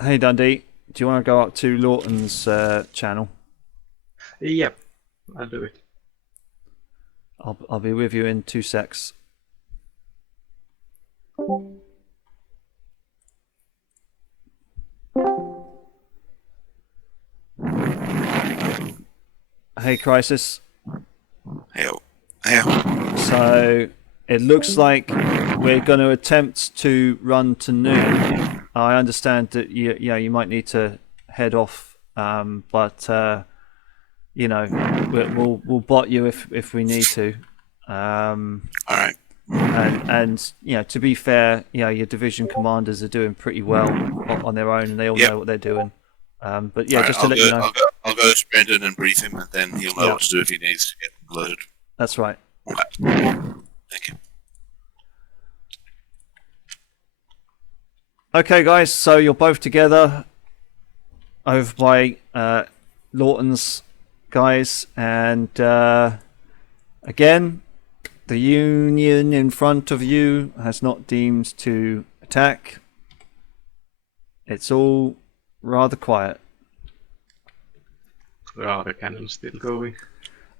Hey Dundee, do you want to go up to Lawton's channel? Yep, I'll do it. I'll be with you in 2 secs. Hey Crisis. Hey, hey. So it looks like we're going to attempt to run to noon. I understand that you might need to head off, but we'll bot you if we need to. All right. And to be fair, your division commanders are doing pretty well on their own, and they all know what they're doing. But yeah, All right, just to let you know. I'll go to Brendan and brief him, and then he'll know what to do if he needs to get loaded. That's right. Okay. Thank you. Okay, guys, so you're both together over by Lawton's guys, and again, the Union in front of you has not deemed to attack. It's all rather quiet. Are the cannons still going?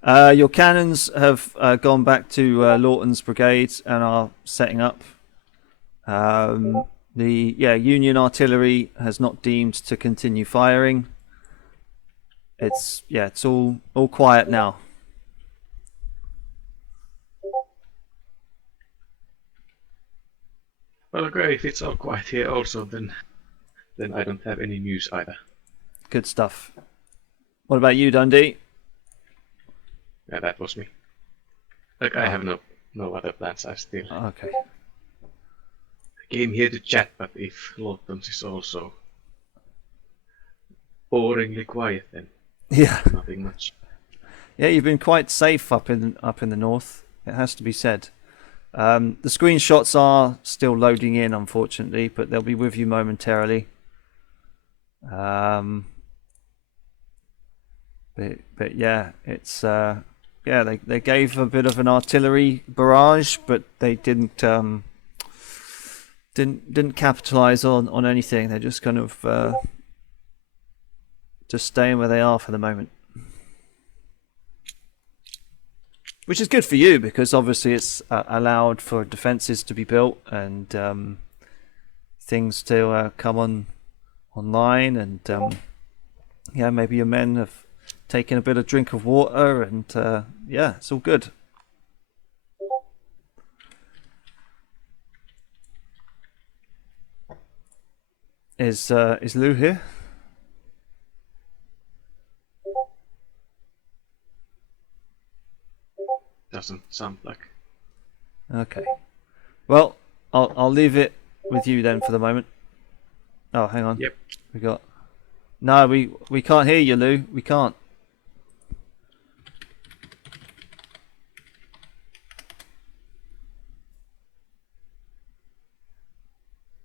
Your cannons have gone back to Lawton's brigade and are setting up. The Union artillery has not deemed to continue firing. It's all quiet now. Well, okay, if it's all quiet here also, then I don't have any news either. Good stuff. What about you, Dundee? Yeah, that was me. Like, I have no other plans. I still Okay. came here to chat, but if Lawton's is also boringly quiet, then Yeah. nothing much. Yeah, you've been quite safe up in the north. It has to be said. The screenshots are still loading in, unfortunately, but they'll be with you momentarily. But yeah, it's they gave a bit of an artillery barrage, but they didn't capitalize on anything. They're just kind of just staying where they are for the moment. Which is good for you, because obviously it's allowed for defences to be built and things to come online, and maybe your men have taken a bit of drink of water, and it's all good. Is Lou here? Doesn't sound like. Okay. Well, I'll leave it with you then for the moment. Oh, hang on. Yep. No, we can't hear you, Lou. We can't.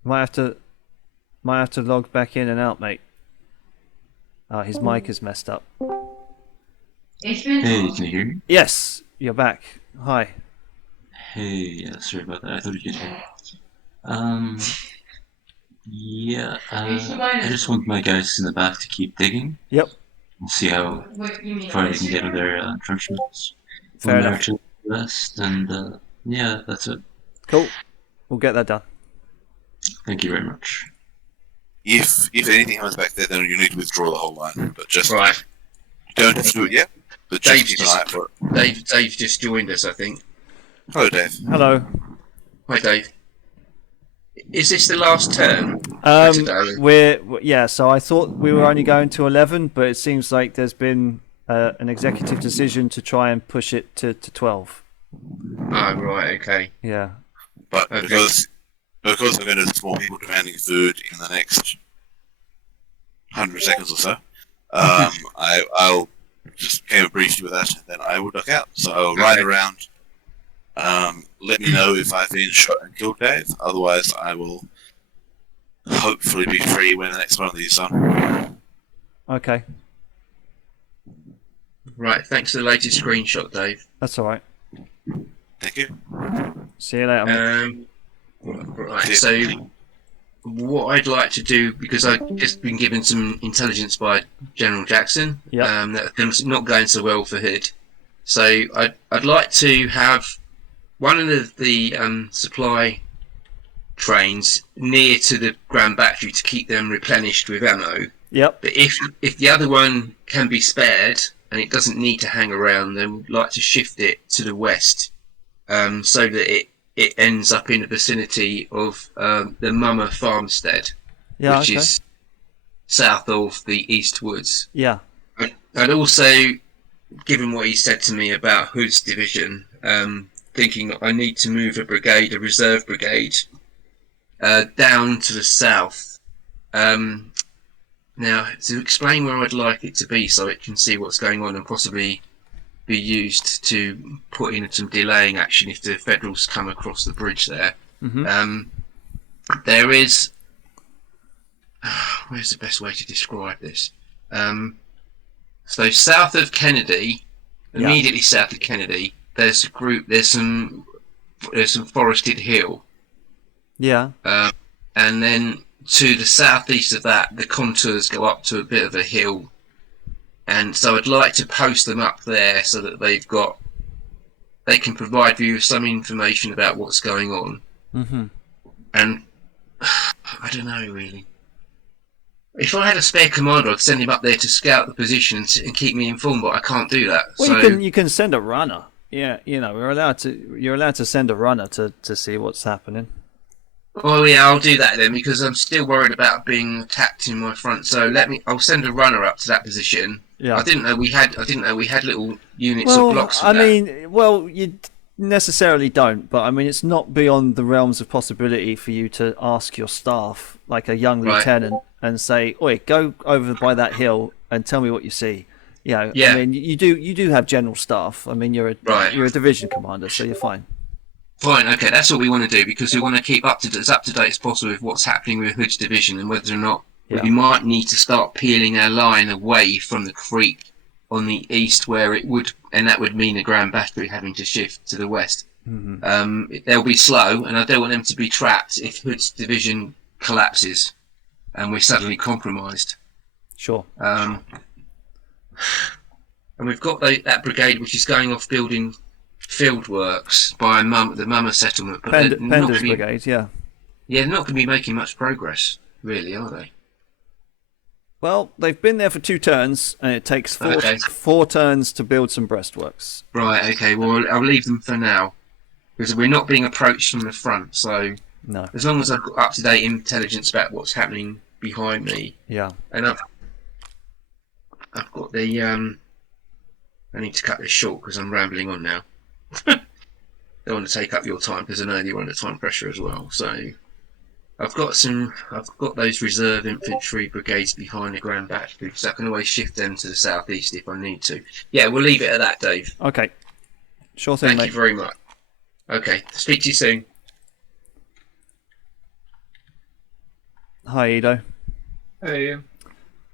Might have to log back in and out, mate. His mic is messed up. Hey, can you hear me? Yes, you're back. Hi. Hey, yeah, sorry about that. I thought you could hear me. I just want my guys in the back to keep digging. Yep. And see how far they can get with their entrenchments. Fair enough. Actually rest, and that's it. Cool. We'll get that done. Thank you very much. If anything comes back there, then you need to withdraw the whole line. But just Right. you don't have to do it yet. But just keep an eye out for it. Dave just joined us, I think. Hello, Dave. Hello. Hi, Dave. Is this the last turn for today? So I thought we were only going to 11, but it seems like there's been an executive decision to try and push it to 12. Oh, right, okay. Yeah. But Okay. because we're going to have more people demanding food in the next 100 seconds or so, I'll just came and brief you with that, and then I will duck out. So I'll ride around. Let me know if I've been shot and killed, Dave. Otherwise, I will hopefully be free when the next one of these are. Okay. Right, thanks for the latest screenshot, Dave. That's all right. Thank you. See you later. Right, so what I'd like to do, because I've just been given some intelligence by General Jackson, that things are not going so well for Hood. So I'd like to have one of the supply trains near to the Grand Battery to keep them replenished with ammo. Yep. But if the other one can be spared and it doesn't need to hang around, then we'd like to shift it to the west, so that it ends up in the vicinity of the Mummer farmstead, which is south of the East Woods. Yeah. I'd also, given what he said to me about Hood's division, thinking I need to move a reserve brigade, down to the south. Now, to explain where I'd like it to be so it can see what's going on and possibly be used to put in some delaying action if the Federals come across the bridge there. There is... where's the best way to describe this? So south of Kennedy, immediately south of Kennedy, there's some forested hill. Yeah. And then to the southeast of that, the contours go up to a bit of a hill. And so I'd like to post them up there so that they can provide you with some information about what's going on. And I don't know, really. If I had a spare commander, I'd send him up there to scout the position and keep me informed, but I can't do that. Well, you can send a runner. Yeah, you're allowed to send a runner to see what's happening. Oh yeah, I'll do that then, because I'm still worried about being attacked in my front. So I'll send a runner up to that position. Yeah. I didn't know we had little units of blocks. You necessarily don't, but I mean, it's not beyond the realms of possibility for you to ask your staff, like a young lieutenant, and say, "Oi, go over by that hill and tell me what you see." I mean, you do have general staff. I mean, you're a division commander, so you're fine. Fine, okay, that's what we want to do, because we want to keep as up to date as possible with what's happening with Hood's division and whether or not we might need to start peeling our line away from the creek on the east, that would mean the Grand Battery having to shift to the west. They'll be slow, and I don't want them to be trapped if Hood's division collapses and we're suddenly compromised. Sure. And we've got that brigade which is going off building field works by the Mummer settlement, but Pender's brigade, yeah, they're not going to be making much progress, really, are they? Well, they've been there for 2 turns, and it takes 4 turns to build some breastworks. Right. Okay. Well, I'll leave them for now, because we're not being approached from the front. So, as long as I've got up-to-date intelligence about what's happening behind me, and I've got the I need to cut this short because I'm rambling on now. Don't want to take up your time because I know you're under time pressure as well. So I've got those reserve infantry brigades behind the Grand Battery, so I can always shift them to the southeast if I need to. Yeah, we'll leave it at that, Dave. Okay. Sure thing, Thank mate. you very much. Okay, speak to you soon. Hi, Edo. Hey.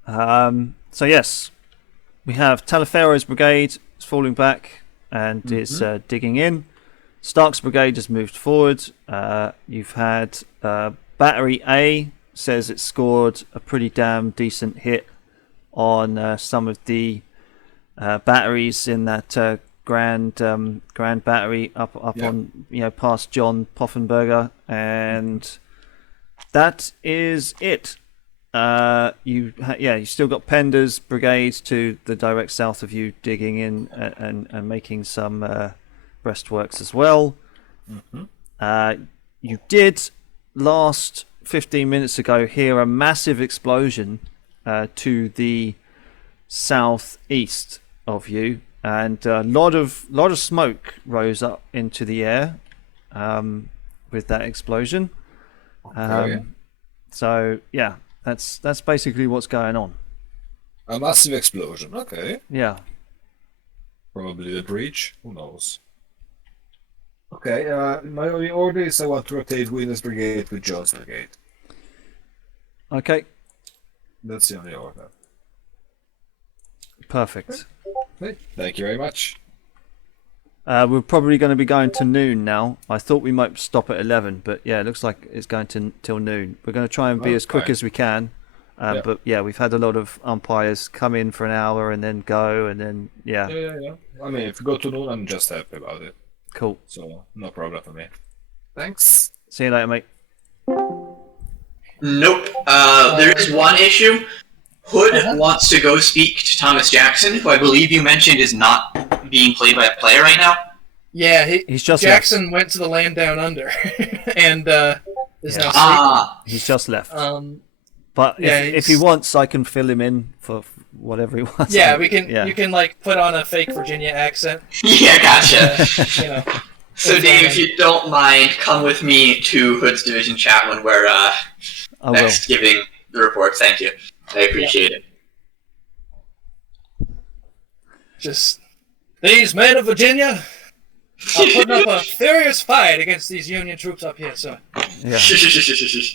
So yes, we have Talaferro's brigade is falling back and is digging in. Stark's brigade has moved forward. You've had Battery A says it scored a pretty damn decent hit on some of the batteries in that Grand Battery up on past John Poffenberger, and that is it. You still got Pender's brigade to the direct south of you, digging in and making some breastworks as well. You did last 15 minutes ago hear a massive explosion to the southeast of you, and a lot of smoke rose up into the air with that explosion. So yeah, that's basically what's going on. A massive explosion. Okay. Yeah. Probably the breach. Who knows? Okay. My only order is I want to rotate Williams' brigade with John's brigade. Okay. That's the only order. Perfect. Okay. Thank you very much. We're probably going to be going to noon now. I thought we might stop at 11, but yeah, it looks like it's going to till noon. We're going to try and be as quick as we can. But yeah, we've had a lot of umpires come in for an hour and then go, and then yeah. Yeah. I mean, if you go to noon, I'm just happy about it. Cool. So no problem for me. Thanks. See you later, mate. Nope. There is one issue. Hood wants to go speak to Thomas Jackson, who I believe you mentioned is not being played by a player right now. Yeah, he's just Jackson left. went to the land down under, and is now sleeping. He's just left. But yeah, if he wants, I can fill him in for whatever he wants. Yeah, we can. Yeah. You can like put on a fake Virginia accent. Yeah, gotcha. You know. So Dave, if you don't mind, come with me to Hood's Division chat when we're next giving the reports. Thank you. I appreciate it. Just these men of Virginia are putting up a furious fight against these Union troops up here, sir. Yeah.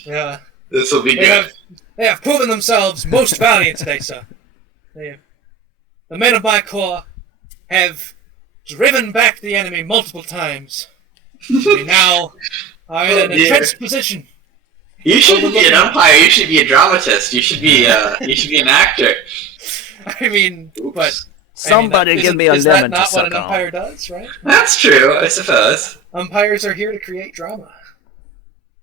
Yeah. This will be good. They have proven themselves most valiant today, sir. The men of my corps have driven back the enemy multiple times. We now are in an entrenched position. You shouldn't be an umpire. You should be a dramatist. You should be an actor. I mean, but somebody give me a lemon to That's not what suck an on. umpire does, right? That's true, I suppose. Umpires are here to create drama.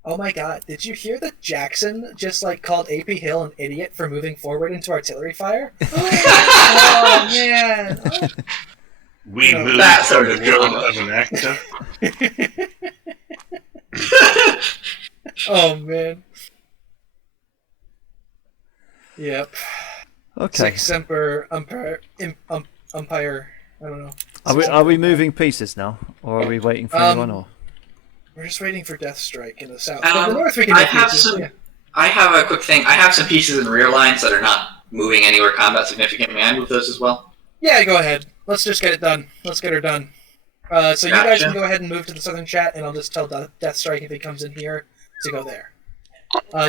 Oh my god, did you hear that Jackson just like called AP Hill an idiot for moving forward into artillery fire? Oh man. We moved that from sort of the world drama. of an actor. Oh man. Yep. Okay. Six Semper Umpire. I don't know. Are we moving pieces now, or are we waiting for anyone? Or We're just waiting for Death Strike in the south. But the north we can I make have pieces, some. yeah. I have a quick thing. I have some pieces in rear lines that are not moving anywhere combat significantly. I move those as well. Yeah, go ahead. Let's just get it done. Let's get her done. So you guys Gotcha. can go ahead and move to the southern chat, and I'll just tell Death Strike if he comes in here to go there.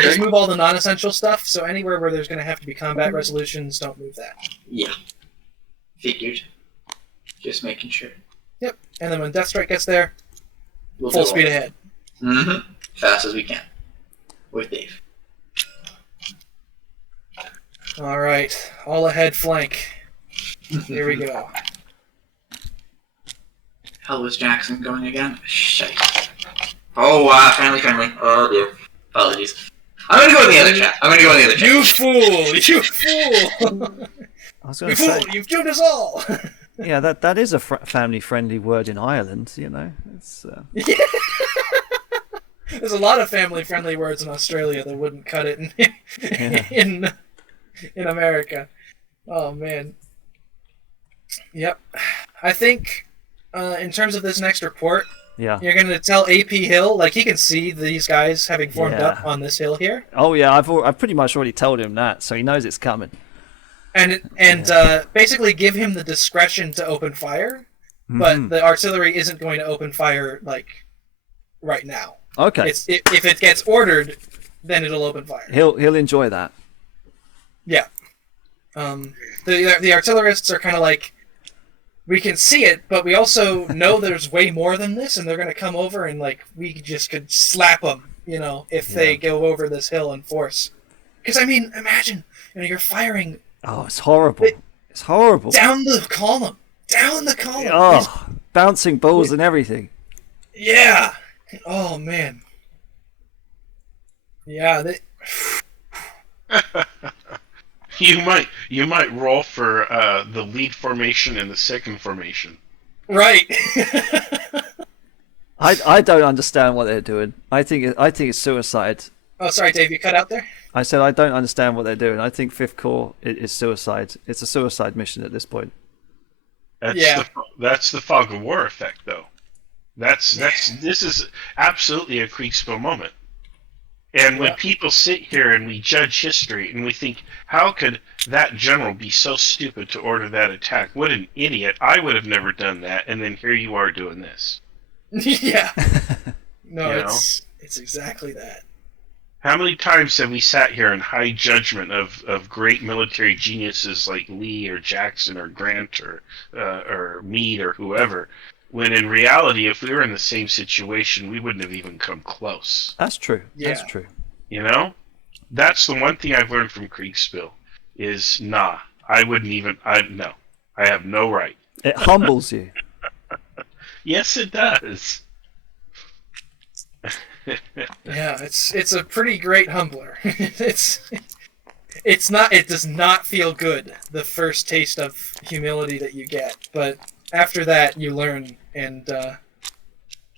Just move all the non-essential stuff, so anywhere where there's going to have to be combat resolutions, don't move that. Yeah. Figured. Just making sure. Yep. And then when Death Strike gets there, We'll full do speed all. ahead. Mm-hmm. Fast as we can. With Dave. All right. All ahead flank. Here we go. How was Jackson going again? Shite. Oh, friendly. Oh, dear. Apologies. I'm gonna go in the other chat. You fool! You fool! I was You going to say, fool! You've doomed us all! yeah, that is a family-friendly word in Ireland. You know, it's. There's a lot of family-friendly words in Australia that wouldn't cut it in America. Oh man. Yep. I think in terms of this next report, Yeah. you're going to tell AP Hill, like he can see these guys having formed up on this hill here, Oh yeah, I've pretty much already told him that, so he knows it's coming. and basically give him the discretion to open fire, but the artillery isn't going to open fire like right now. Okay. If it gets ordered, then it'll open fire. He'll enjoy that. Yeah. The artillerists are kind of like, we can see it, but we also know there's way more than this, and they're going to come over and like we just could slap them, you know, if they go over this hill in force. Because I mean, imagine, you know, you're firing. Oh, it's horrible. It's horrible. Down the column. Oh, bouncing balls and everything. Yeah. Oh man. Yeah. You might roll for the lead formation and the second formation. Right. I don't understand what they're doing. I think it's suicide. Oh, sorry, Dave. You cut out there. I said I don't understand what they're doing. I think Fifth Corps is suicide. It's a suicide mission at this point. That's the fog of war effect, though. This is absolutely a Kriegsspiel moment. And when people sit here and we judge history and we think, how could that general be so stupid to order that attack? What an idiot. I would have never done that, and then here you are doing this. Yeah. No, You it's exactly that. How many times have we sat here in high judgment of great military geniuses like Lee or Jackson or Grant or Meade or whoever, When in reality, if we were in the same situation, we wouldn't have even come close. That's true. Yeah. That's true. You know? That's the one thing I've learned from Kriegsspiel is, I wouldn't even, no. I have no right. It humbles you. Yes, it does. Yeah, it's a pretty great humbler. It does not feel good, the first taste of humility that you get, but after that you learn, and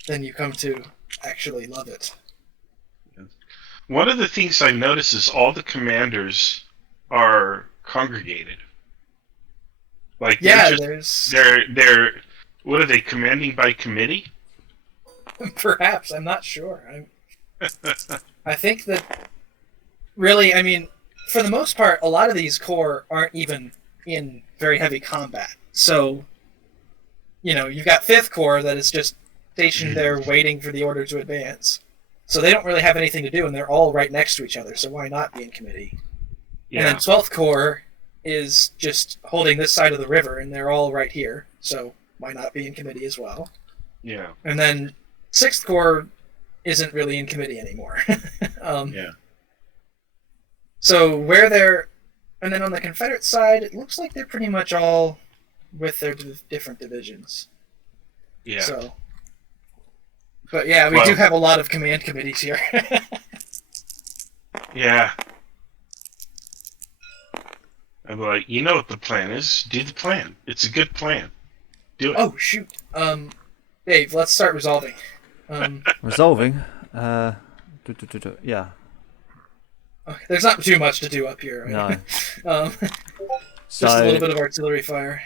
then you come to actually love it. One of the things I notice is all the commanders are congregated. Like Yeah, they're what are they, commanding by committee? Perhaps, I'm not sure. I think that really, I mean, for the most part, a lot of these corps aren't even in very heavy combat. So, you've got 5th Corps that is just stationed there waiting for the order to advance. So they don't really have anything to do, and they're all right next to each other, so why not be in committee? Yeah. And then 12th Corps is just holding this side of the river, and they're all right here, so why not be in committee as well? Yeah. And then 6th Corps isn't really in committee anymore. Yeah. So where they're... And then on the Confederate side, it looks like they're pretty much all with their different divisions. Yeah. So... But yeah, we do have a lot of command committees here. Yeah. I'm like, you know what the plan is. Do the plan. It's a good plan. Do it. Oh, shoot. Dave, let's start resolving. Resolving? Yeah. Okay, there's not too much to do up here. Right? No. Just a little bit of artillery fire.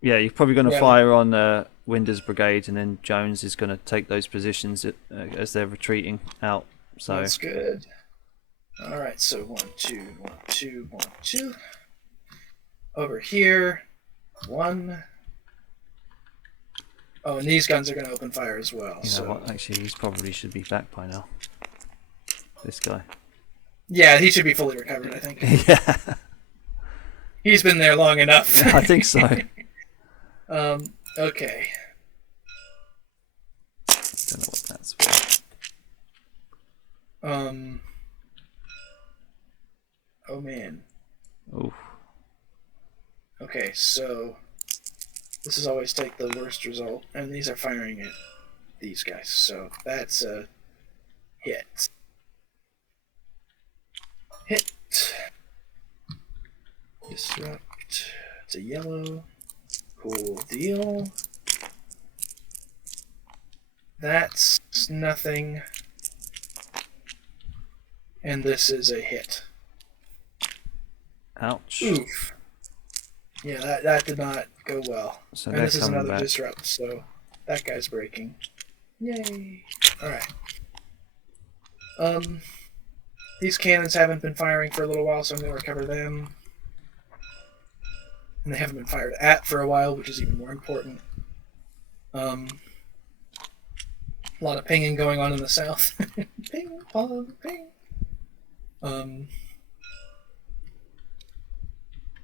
Yeah, you're probably going to fire on Winder's brigade, and then Jones is going to take those positions as they're retreating out. So that's good. All right, so 1, 2, 1, 2, 1, 2. Over here, 1. Oh, and these guns are going to open fire as well. You know what? Actually, he probably should be back by now. This guy. Yeah, he should be fully recovered, I think. Yeah. He's been there long enough. I think so. Okay. Don't know what that's for. Oh man. Oof. Okay, so this is always take the worst result, and these are firing at these guys, so that's a hit. Hit. Disrupt. It's a yellow. Cool deal. That's nothing. And this is a hit. Ouch. Oof. Yeah, that did not go well. So and this is another back. disrupt, so that guy's breaking. Yay! Alright. These cannons haven't been firing for a little while, so I'm going to recover them. And they haven't been fired at for a while, which is even more important. A lot of pinging going on in the south. Ping, pong, ping.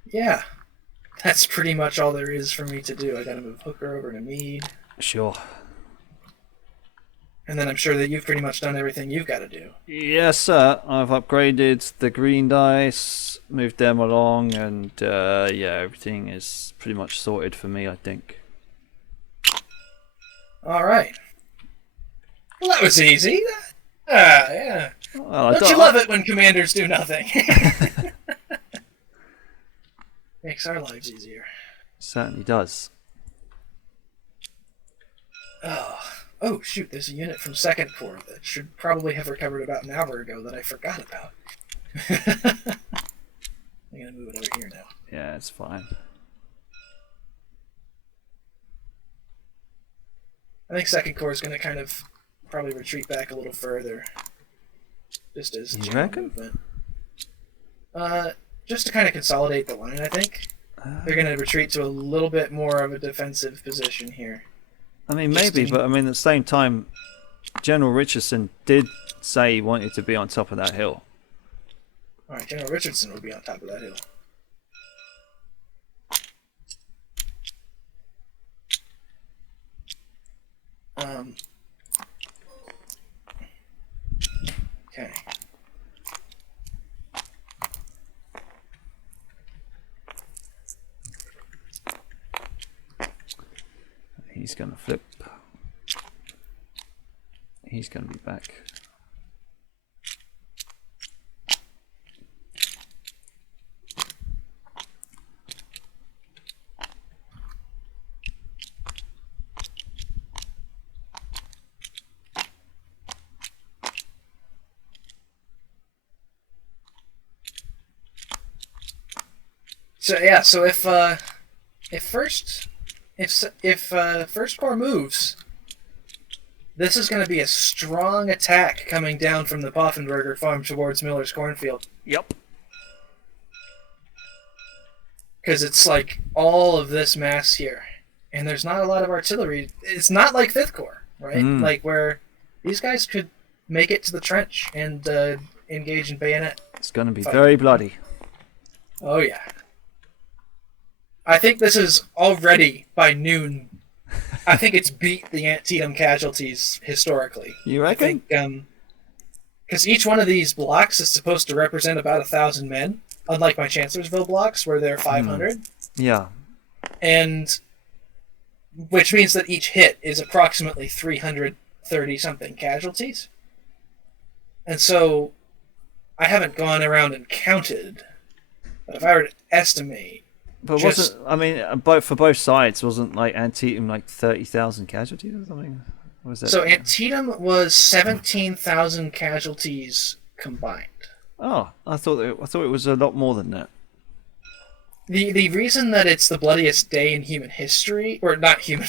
Yeah. That's pretty much all there is for me to do. I gotta move Hooker over to Meade. Sure. And then I'm sure that you've pretty much done everything you've got to do. Yes, sir. I've upgraded the green dice, moved them along, and yeah, everything is pretty much sorted for me, I think. All right. Well, that was easy. Yeah. Well, Don't you love it when commanders do nothing? Makes our lives easier. Certainly does. Oh, shoot, there's a unit from 2nd Corps that should probably have recovered about an hour ago that I forgot about. I'm going to move it over here now. Yeah, it's fine. I think 2nd Corps is going to kind of probably retreat back a little further. Just as you reckon? movement. Just to kind of consolidate the line, I think. They're going to retreat to a little bit more of a defensive position here. I mean, maybe, but I mean, at the same time, General Richardson did say he wanted to be on top of that hill. Alright, General Richardson will be on top of that hill. Okay. He's gonna flip. He's gonna be back. So yeah, so if First Corps moves, this is going to be a strong attack coming down from the Poffenberger farm towards Miller's cornfield. Yep. Because it's like all of this mass here, and there's not a lot of artillery. It's not like Fifth Corps, right? Like where these guys could make it to the trench and engage in bayonet. It's going to be very bloody. Oh yeah. I think this is already, by noon, I think it's beat the Antietam casualties historically. You reckon? Because each one of these blocks is supposed to represent about 1,000 men, unlike my Chancellorsville blocks where they're 500. Yeah. And which means that each hit is approximately 330-something casualties. And so I haven't gone around and counted, but if I were to estimate, but for both sides, wasn't like Antietam like 30,000 casualties or something? What was that? So Antietam was 17,000 casualties combined. Oh, I thought it was a lot more than that. The reason that it's the bloodiest day in human history, or not human,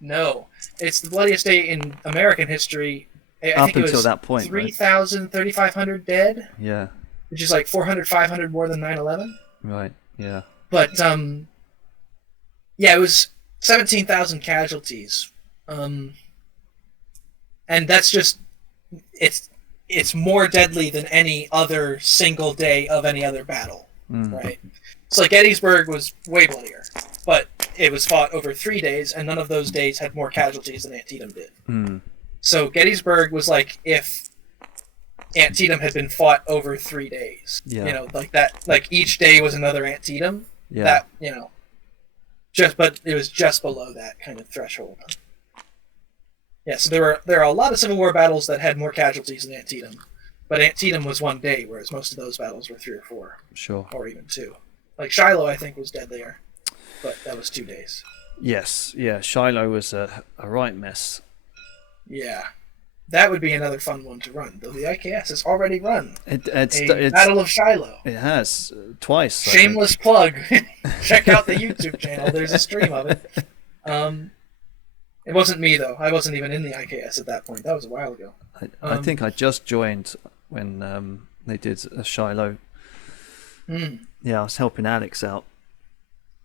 no, it's the bloodiest day in American history. I think until that point, 3,000, 3,500 dead. Yeah. Which is like 400, 500 more than 9/11. Right. Yeah. But yeah, it was 17,000 casualties, and that's just it's more deadly than any other single day of any other battle, right? So like Gettysburg was way bloodier, but it was fought over 3 days, and none of those days had more casualties than Antietam did. So Gettysburg was like if Antietam had been fought over 3 days. Yeah. You know, like that, like each day was another Antietam. Yeah. That, you know, but it was just below that kind of threshold. Yeah, so there are a lot of Civil War battles that had more casualties than Antietam, but Antietam was 1 day, whereas most of those battles were 3 or 4. Sure. Or even 2. Like Shiloh, I think, was deadlier, but that was 2 days. Yes. Yeah. Shiloh was a right mess. Yeah. That would be another fun one to run, though the IKS has already run it's Battle of Shiloh. It has twice. Shameless plug. Check out the YouTube channel. There's a stream of it. It wasn't me though. I wasn't even in the IKS at that point. That was a while ago. I think I just joined when they did a Shiloh. Yeah, I was helping Alex out.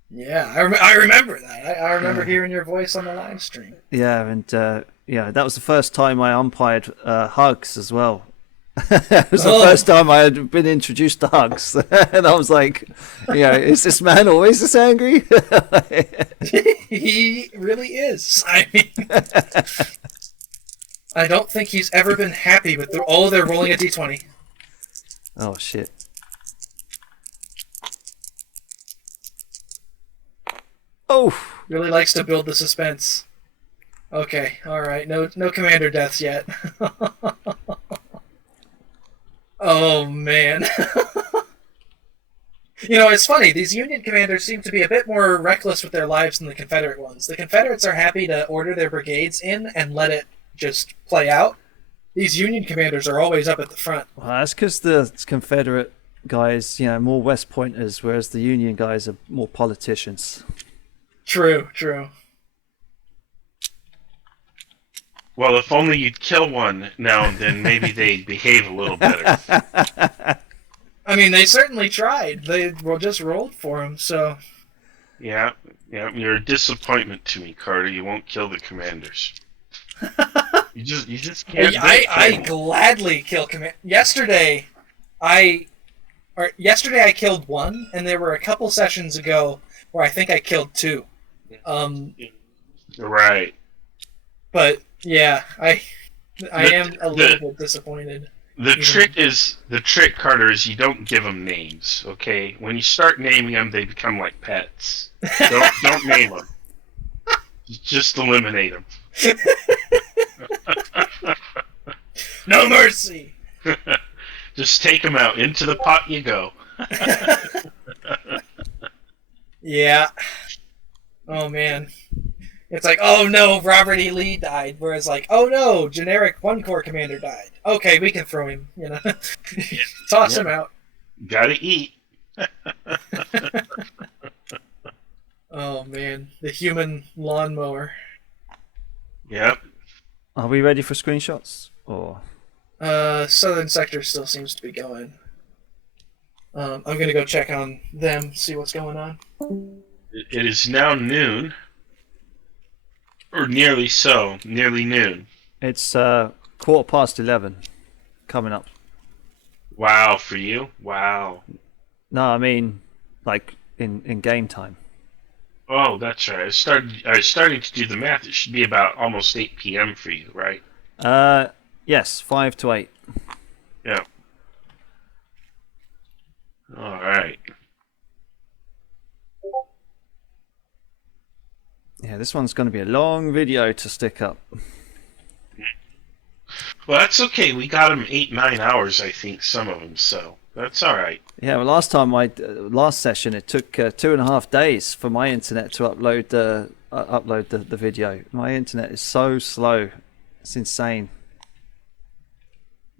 Yeah, I remember that. I remember hearing your voice on the live stream. Yeah, and yeah, that was the first time I umpired hugs as well. It was the first time I had been introduced to hugs, and I was like, "Yeah, is this man always this angry?" He really is. I mean, I don't think he's ever been happy with they're rolling a d20. Oh shit! Oh, really likes to build the suspense. Okay, all right. No commander deaths yet. Oh man. You know, it's funny. These Union commanders seem to be a bit more reckless with their lives than the Confederate ones. The Confederates are happy to order their brigades in and let it just play out. These Union commanders are always up at the front. Well, that's because the Confederate guys, you know, more West Pointers, whereas the Union guys are more politicians. True. Well, if only you'd kill one now and then, maybe they'd behave a little better. I mean, they certainly tried. They just rolled for him, so... Yeah, you're a disappointment to me, Carter. You won't kill the commanders. You just can't. I gladly kill command. Yesterday I killed one, and there were a couple sessions ago where I think I killed 2. Right. But yeah, I am a little bit disappointed. The trick, Carter, is you don't give them names. Okay, when you start naming them, they become like pets. Don't name them. Just eliminate them. No mercy. Just take them out. Into the pot you go. Yeah. Oh man. It's like, oh no, Robert E. Lee died. Whereas like, oh no, generic 1 Corps commander died. Okay, we can throw him, you know. Toss him out. Gotta eat. Oh man, the human lawnmower. Yep. Are we ready for screenshots? Or Southern sector still seems to be going. I'm gonna go check on them, see what's going on. It is now noon. Or nearly so. Nearly noon. It's 11:15 coming up. Wow, for you? Wow. No, I mean, like in game time. Oh, that's right. I was starting to do the math. It should be about almost 8 p.m. for you, right? Yes, 5 to 8. Yeah. All right. Yeah, this one's going to be a long video to stick up. Well, that's okay. We got them 8-9 hours, I think, some of them, so that's all right. Yeah, well, last session it took 2.5 days for my internet to upload the video. My internet is so slow, it's insane.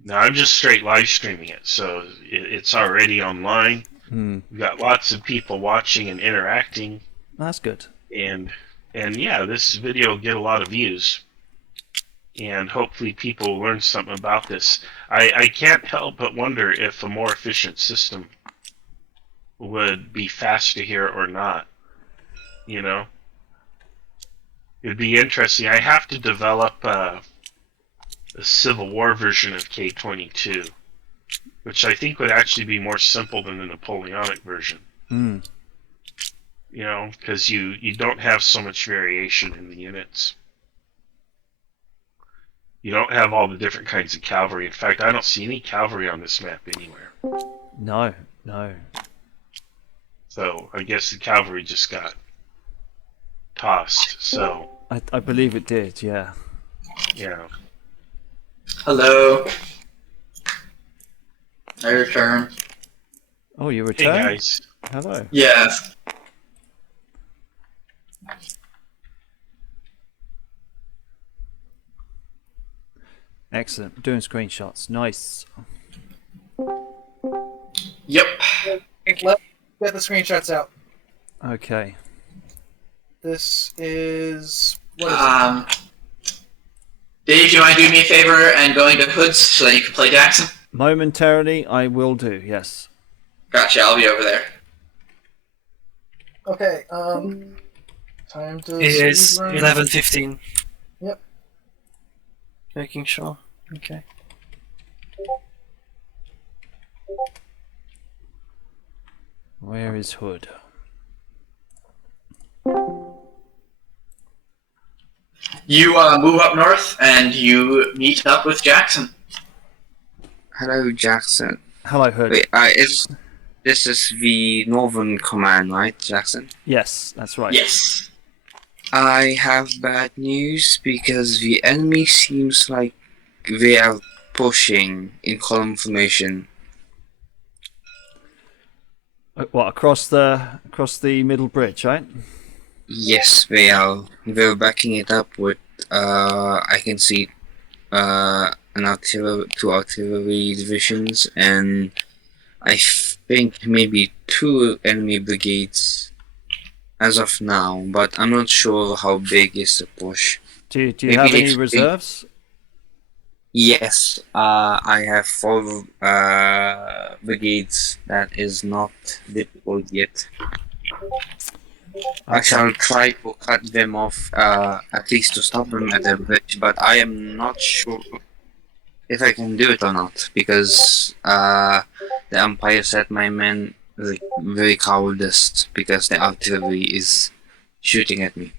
Now I'm just straight live streaming it, so it's already online. We've got lots of people watching and interacting. That's good. And yeah, this video will get a lot of views. And hopefully people will learn something about this. I can't help but wonder if a more efficient system would be faster here or not. You know? It'd be interesting. I have to develop a Civil War version of K-22, which I think would actually be more simple than the Napoleonic version. You know, because you don't have so much variation in the units. You don't have all the different kinds of cavalry. In fact, I don't see any cavalry on this map anywhere. No. So I guess the cavalry just got tossed. So I believe it did, yeah. Yeah. Hello. I return. Oh, you Hey returned? guys. Hello. Yes. Excellent. Doing screenshots. Nice. Yep. Let's get the screenshots out. Okay. This is what is it? Dave, do you mind doing me a favor and going to Hoods so that you can play Jackson? Momentarily, I will do, yes. Gotcha, I'll be over there. Okay, time to... It is 11:15. Yep. Making sure. Okay. Where is Hood? You move up north and you meet up with Jackson. Hello, Jackson. Hello, Hood. Wait, this is the Northern Command, right, Jackson? Yes, that's right. Yes. I have bad news because the enemy seems like they are pushing in column formation. What, across the middle bridge, right? Yes, they are. They're backing it up with I can see two artillery divisions and I think maybe 2 enemy brigades as of now, but I'm not sure how big is the push. Do you have any reserves? Yes, I have 4 brigades. That is not difficult yet. I shall try to cut them off, at least to stop them at the bridge, but I am not sure if I can do it or not, because the Umpire said my men are very cowardice because the artillery is shooting at me.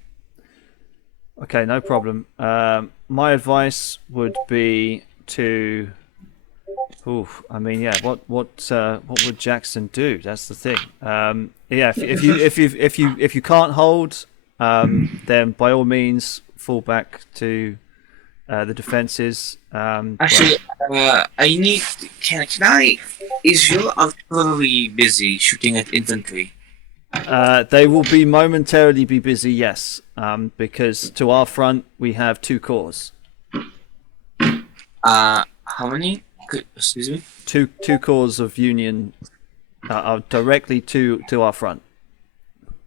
Okay, no problem. My advice would be to. I mean, yeah. What would Jackson do? That's the thing. Yeah. If you can't hold, then by all means fall back to the defenses. Actually, I need. Can I? Is your artillery busy shooting at infantry? They will be momentarily be busy, yes, because to our front we have 2 corps. How many? Excuse me. Two corps of Union are directly to our front.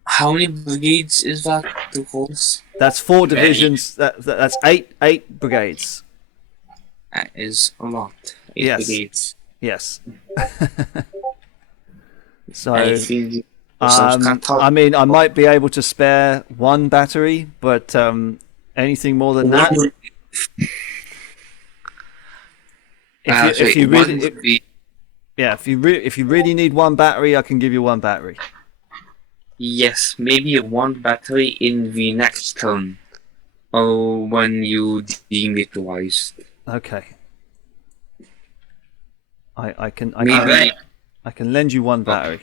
How many brigades is that? 2 corps? That's 4 divisions. That's eight brigades. That is a lot. 8 yes. brigades. Yes. So. I mean, I might be able to spare 1 battery, but anything more than that. If you really need 1 battery, I can give you 1 battery. Yes, maybe 1 battery in the next turn, or when you deem it wise. Okay. I can lend you 1 battery.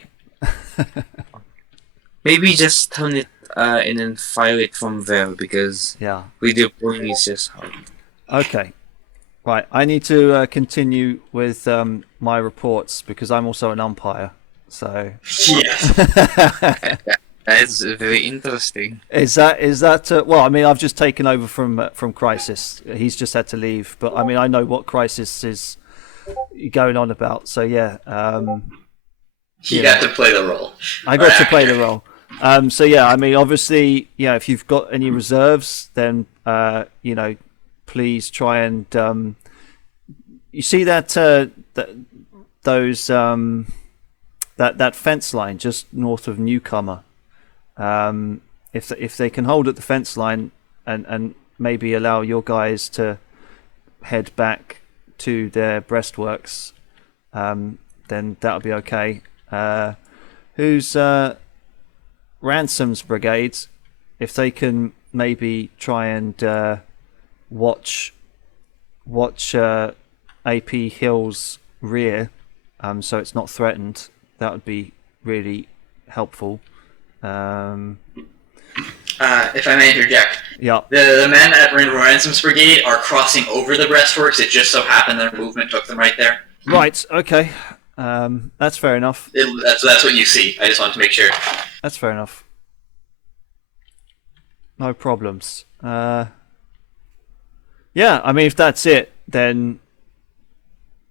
Maybe just turn it in and fire it from there, because redeploying is just hard. Okay. Right, I need to continue with my reports because I'm also an umpire. So that's very interesting. Is that well? I mean, I've just taken over from Crisis. He's just had to leave, but I mean, I know what Crisis is going on about. So yeah, he got to play the role. I got to play the role. So yeah, I mean, obviously, yeah, if you've got any reserves, then please try and you see that that fence line just north of Newcomer. If they can hold at the fence line and maybe allow your guys to head back to their breastworks, then that'll be okay. Who's Ransom's brigades? If they can maybe try and watch AP Hill's rear, so it's not threatened, that would be really helpful. If I may interject, yeah. The men at Ransom's brigade are crossing over the breastworks. It just so happened their movement took them right there. Right. Okay. That's fair enough. That's what you see. I just wanted to make sure. That's fair enough. No problems. Yeah. I mean, if that's it, then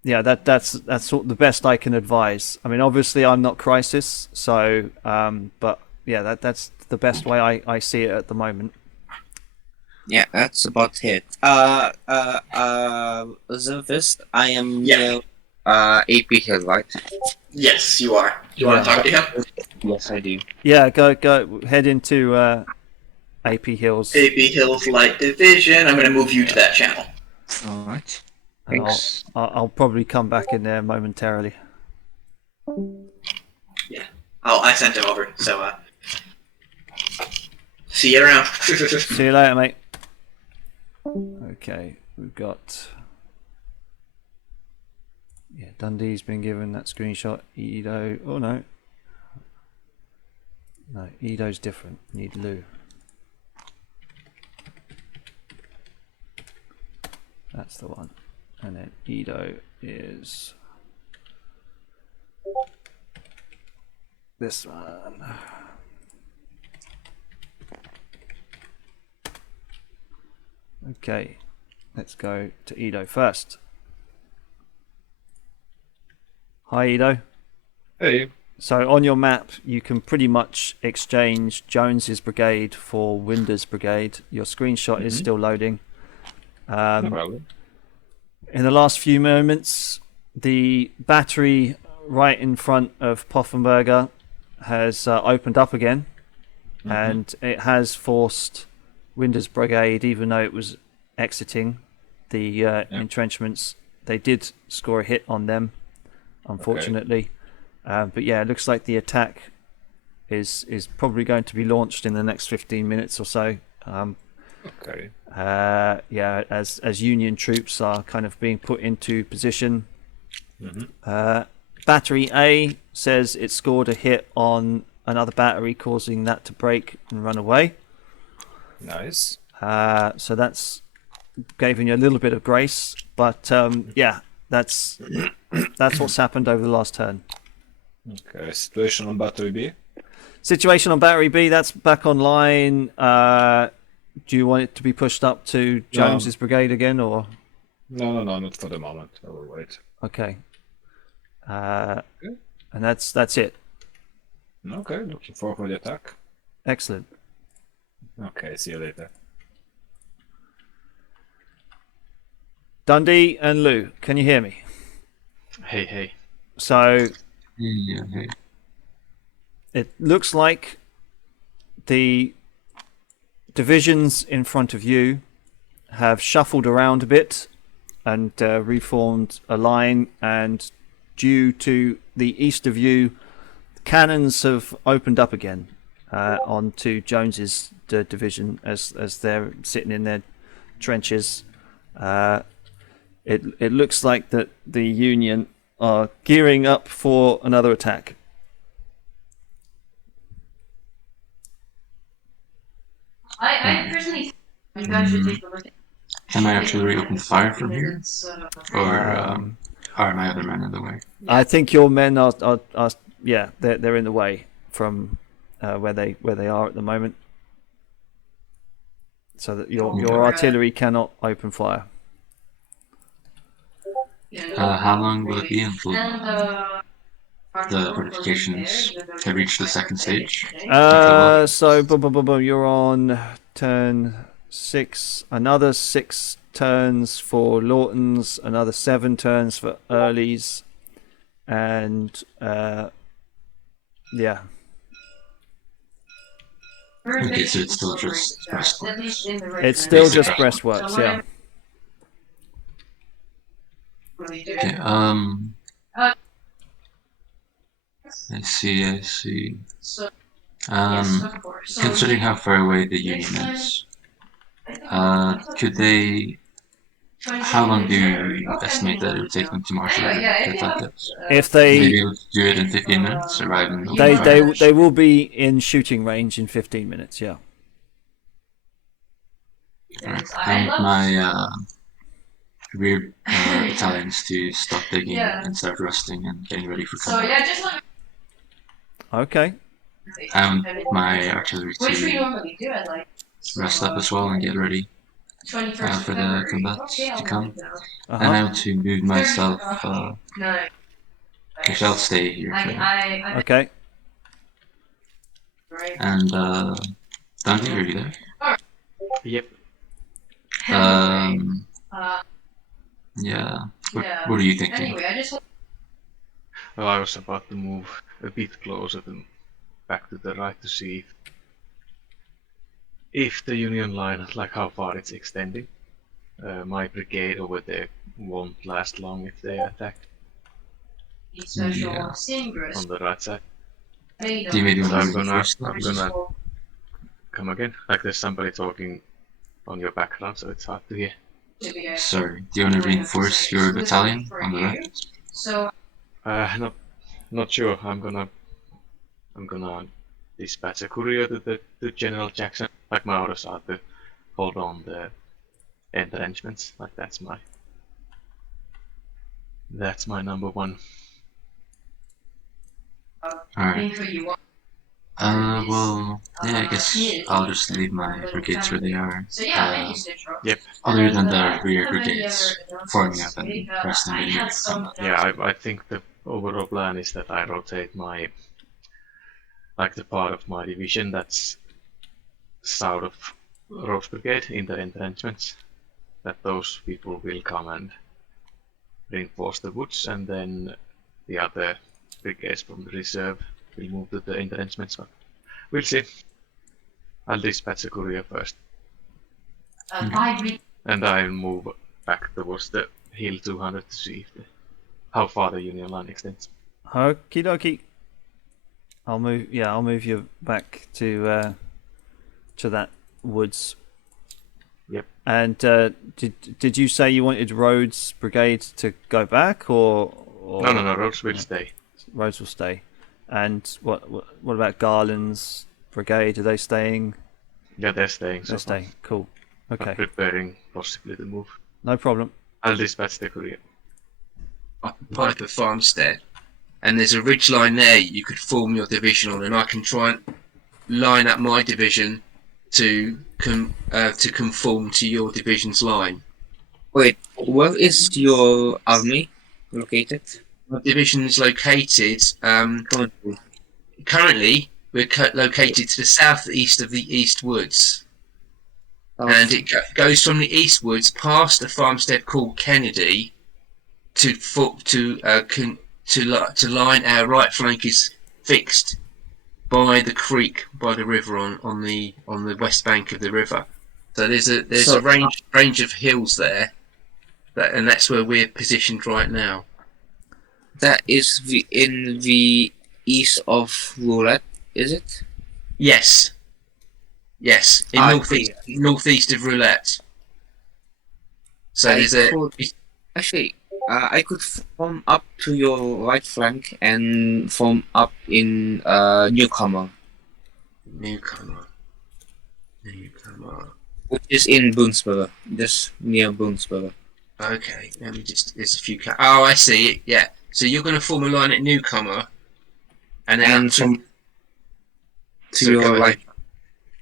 yeah, that's sort of the best I can advise. I mean, obviously I'm not Crisis, so but yeah, that's the best way I see it at the moment. Yeah, that's about it. Reservist, I am AP Hill, right? Yes, you are. Do you want to talk to him? Yes, I do. Yeah, go head into AP Hills. AP Hills Light Division. I'm going to move you to that channel. All right. Thanks. I'll probably come back in there momentarily. Yeah. I sent him over, so see you around. See you later, mate. Okay, we've got Dundee's been given that screenshot. Edo, oh no, Edo's different. Need Lou. That's the one. And then Edo is this one. Okay, let's go to Edo first. Hi Edo. Hey. So on your map you can pretty much exchange Jones's brigade for Winder's brigade. Your screenshot is still loading. In the last few moments, the battery right in front of Poffenberger has opened up again, and it has forced Winder's brigade, even though it was exiting the entrenchments, they did score a hit on them, unfortunately. Okay. But yeah, it looks like the attack is probably going to be launched in the next 15 minutes or so. Okay. As Union troops are kind of being put into position. Mm-hmm. Battery A says it scored a hit on another battery, causing that to break and run away. Nice. So that's giving you a little bit of grace, but that's what's happened over the last turn. Okay. Situation on battery B. Situation on battery B, that's back online. Do you want it to be pushed up to Jones's brigade again, or? No, not for the moment. I will wait. Okay. And that's it. Okay, looking forward for the attack. Excellent. Okay, see you later. Dundee and Lou, can you hear me? Hey. So, Yeah, hey. it looks like the divisions in front of you have shuffled around a bit and reformed a line, and due to the east of you, cannons have opened up again onto Jones's division as they're sitting in their trenches. It looks like that the Union are gearing up for another attack. I personally think you guys should take a look at. Can my artillery open fire from here? Or are my other men in the way? I think your men are they're in the way from where they are at the moment, so that your artillery cannot open fire. How long will it be until the fortifications have reached the second stage? So you're on turn 6. Another 6 turns for Lawtons. Another 7 turns for Earlys, and yeah. Okay, so it's still just breastworks. It's still just breastworks, yeah. Okay, I see. Considering how far away the Union is, could they... How long do you estimate that it would take them to marshal to attack us? If they... Would they be able to do it in 15 minutes? Arrive in they will be in shooting range in 15 minutes, yeah. Alright, and my rear battalions to stop digging and start rusting and getting ready for combat. Okay. And my artillery to rest up as well and get ready for the combat to come. And I want to move myself. I shall stay here. Okay. And Dundee, are you there? Yep. Yeah. What are you thinking? Well, I was about to move a bit closer back to the right to see if the Union line, like how far it's extending. My brigade over there won't last long if they attack. Yeah. On the right side. Do you maybe So want to I'm gonna come again. Like there's somebody talking on your background, so it's hard to hear. Sorry, do you want to reinforce your battalion on the right? Not sure. I'm gonna dispatch a courier to General Jackson. Like my orders are to hold on the entrenchments. Like that's my number one. Alright. Well, yeah, I guess I'll just leave my brigades where they are. Yep. Other than the rear brigades forming up and resting in here. Yeah, I think the overall plan is that I rotate the part of my division that's south of Rose Brigade in the entrenchments. That those people will come and reinforce the woods, and then the other brigades from the reserve will move to the entrenchments. But we'll see. I'll dispatch a courier first. And I'll move back towards the hill 200 to see how far the Union line extends. Okie dokie. I'll move you back to that woods. Yep. And did you say you wanted Rhodes' brigade to go back, or... No. Rhodes will stay. Rhodes will stay. And what about Garland's brigade? Are they staying? Yeah, they're staying. They're staying. Cool. Okay. I'm preparing possibly to move. No problem. I'll dispatch the courier. Piper Farmstead, and there's a ridge line there you could form your division on, and I can try and line up my division to conform to your division's line. Wait, where is your army located? My division is located. Currently, we're located to the southeast of the East Woods, and it goes from the East Woods past a farmstead called Kennedy to line our right flank is fixed by the creek, by the river on the west bank of the river. So there's a range of hills there, and that's where we're positioned right now. That is in the east of Roulette, is it? Yes. Yes, in northeast of Roulette. So I could form up to your right flank and form up in Newcomer. Which is in Boonsborough, just near Boonsborough. Okay, let me just. There's a few. Oh, I see. Yeah. So you're going to form a line at Newcomer, and then to your right.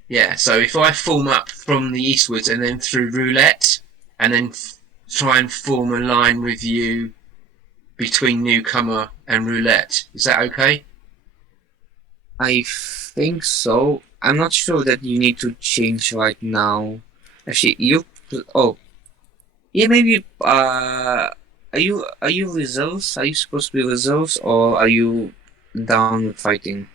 Yeah. So if I form up from the eastwards and then through Roulette, and then try and form a line with you between Newcomer and Roulette, is that okay? I think so. I'm not sure that you need to change right now. Actually, maybe. Are you reserves? Are you supposed to be reserves, or are you down with fighting?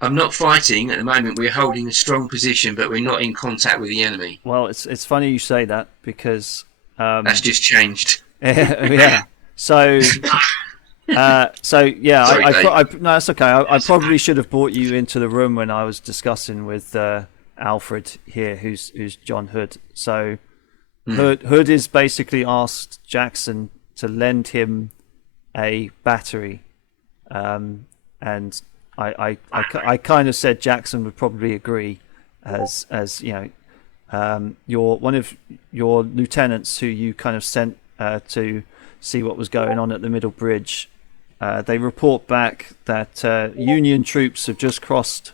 I'm not fighting at the moment. We're holding a strong position, but we're not in contact with the enemy. Well, it's funny you say that because that's just changed. Yeah. So. No, that's okay. I probably should have brought you into the room when I was discussing with Alfred here, who's John Hood. So Hood is basically asked Jackson to lend him a battery, and I kind of said Jackson would probably agree, as you know, one of your lieutenants who you kind of sent to see what was going on at the middle bridge. They report back that Union troops have just crossed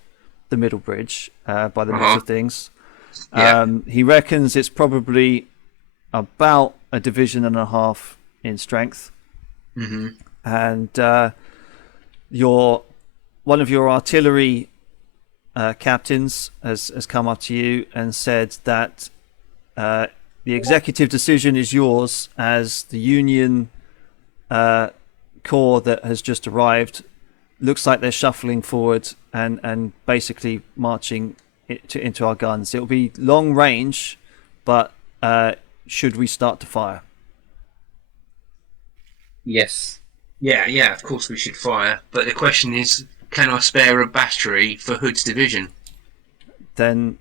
the middle bridge by the looks of things. He reckons it's probably about a division and a half in strength. Mm-hmm. And one of your artillery captains has come up to you and said that the executive decision is yours, as the Union corps that has just arrived looks like they're shuffling forward and basically marching into our guns. It'll be long range, but should we start to fire? Yes. Yeah, of course we should fire. But the question is, can I spare a battery for Hood's division? Then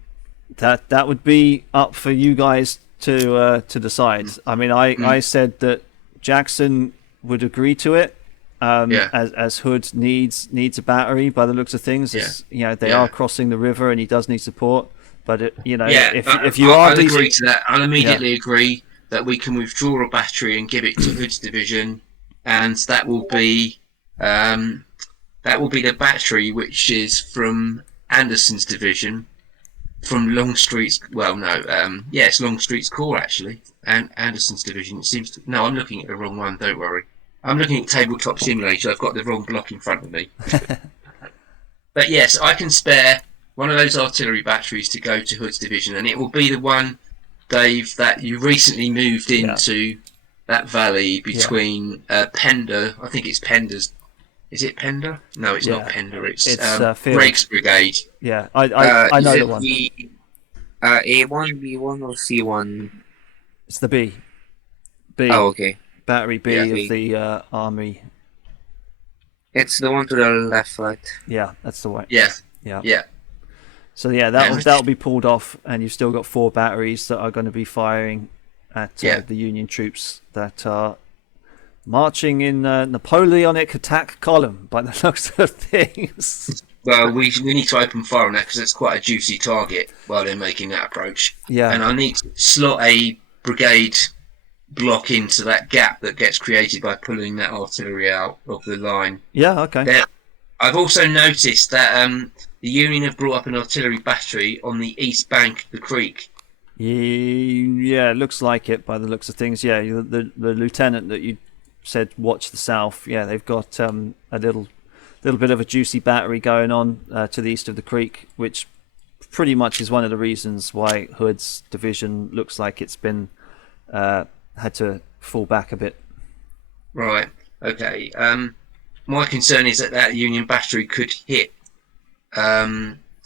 that would be up for you guys to decide. I mean, I said that Jackson would agree to it, as Hood needs a battery by the looks of things. They are crossing the river and he does need support. But if you I'll agree to that. I'll immediately agree that we can withdraw a battery and give it to Hood's division, and that will be the battery which is from Anderson's division, from Longstreet's. Well, no, it's Longstreet's corps actually, and Anderson's division. It seems to. No, I'm looking at the wrong one. Don't worry. I'm looking at Tabletop Simulator. I've got the wrong block in front of me. But yes, I can spare one of those artillery batteries to go to Hood's division, and it will be the one, Dave, that you recently moved into that valley between Pender. I think it's Pender's. Is it Pender? No, it's not Pender. It's Greg's brigade. Yeah, I know the one. A1, B1, or C1? It's the B. Oh, okay. Battery B of the army. It's the one to the left, right? Yeah, that's the one. Yeah. So yeah, that'll be pulled off, and you've still got 4 batteries that are going to be firing at the Union troops that are marching in Napoleonic attack column, by the looks of things. Well, we need to open fire on that because it's quite a juicy target while they're making that approach. Yeah. And I need to slot a brigade block into that gap that gets created by pulling that artillery out of the line. Yeah, okay. I've also noticed that the Union have brought up an artillery battery on the east bank of the creek. Yeah, it looks like it by the looks of things. Yeah, the lieutenant that you said watch the south. Yeah, they've got a little bit of a juicy battery going on to the east of the creek, which pretty much is one of the reasons why Hood's division looks like it's been had to fall back a bit. Right. Okay. My concern is that Union battery could hit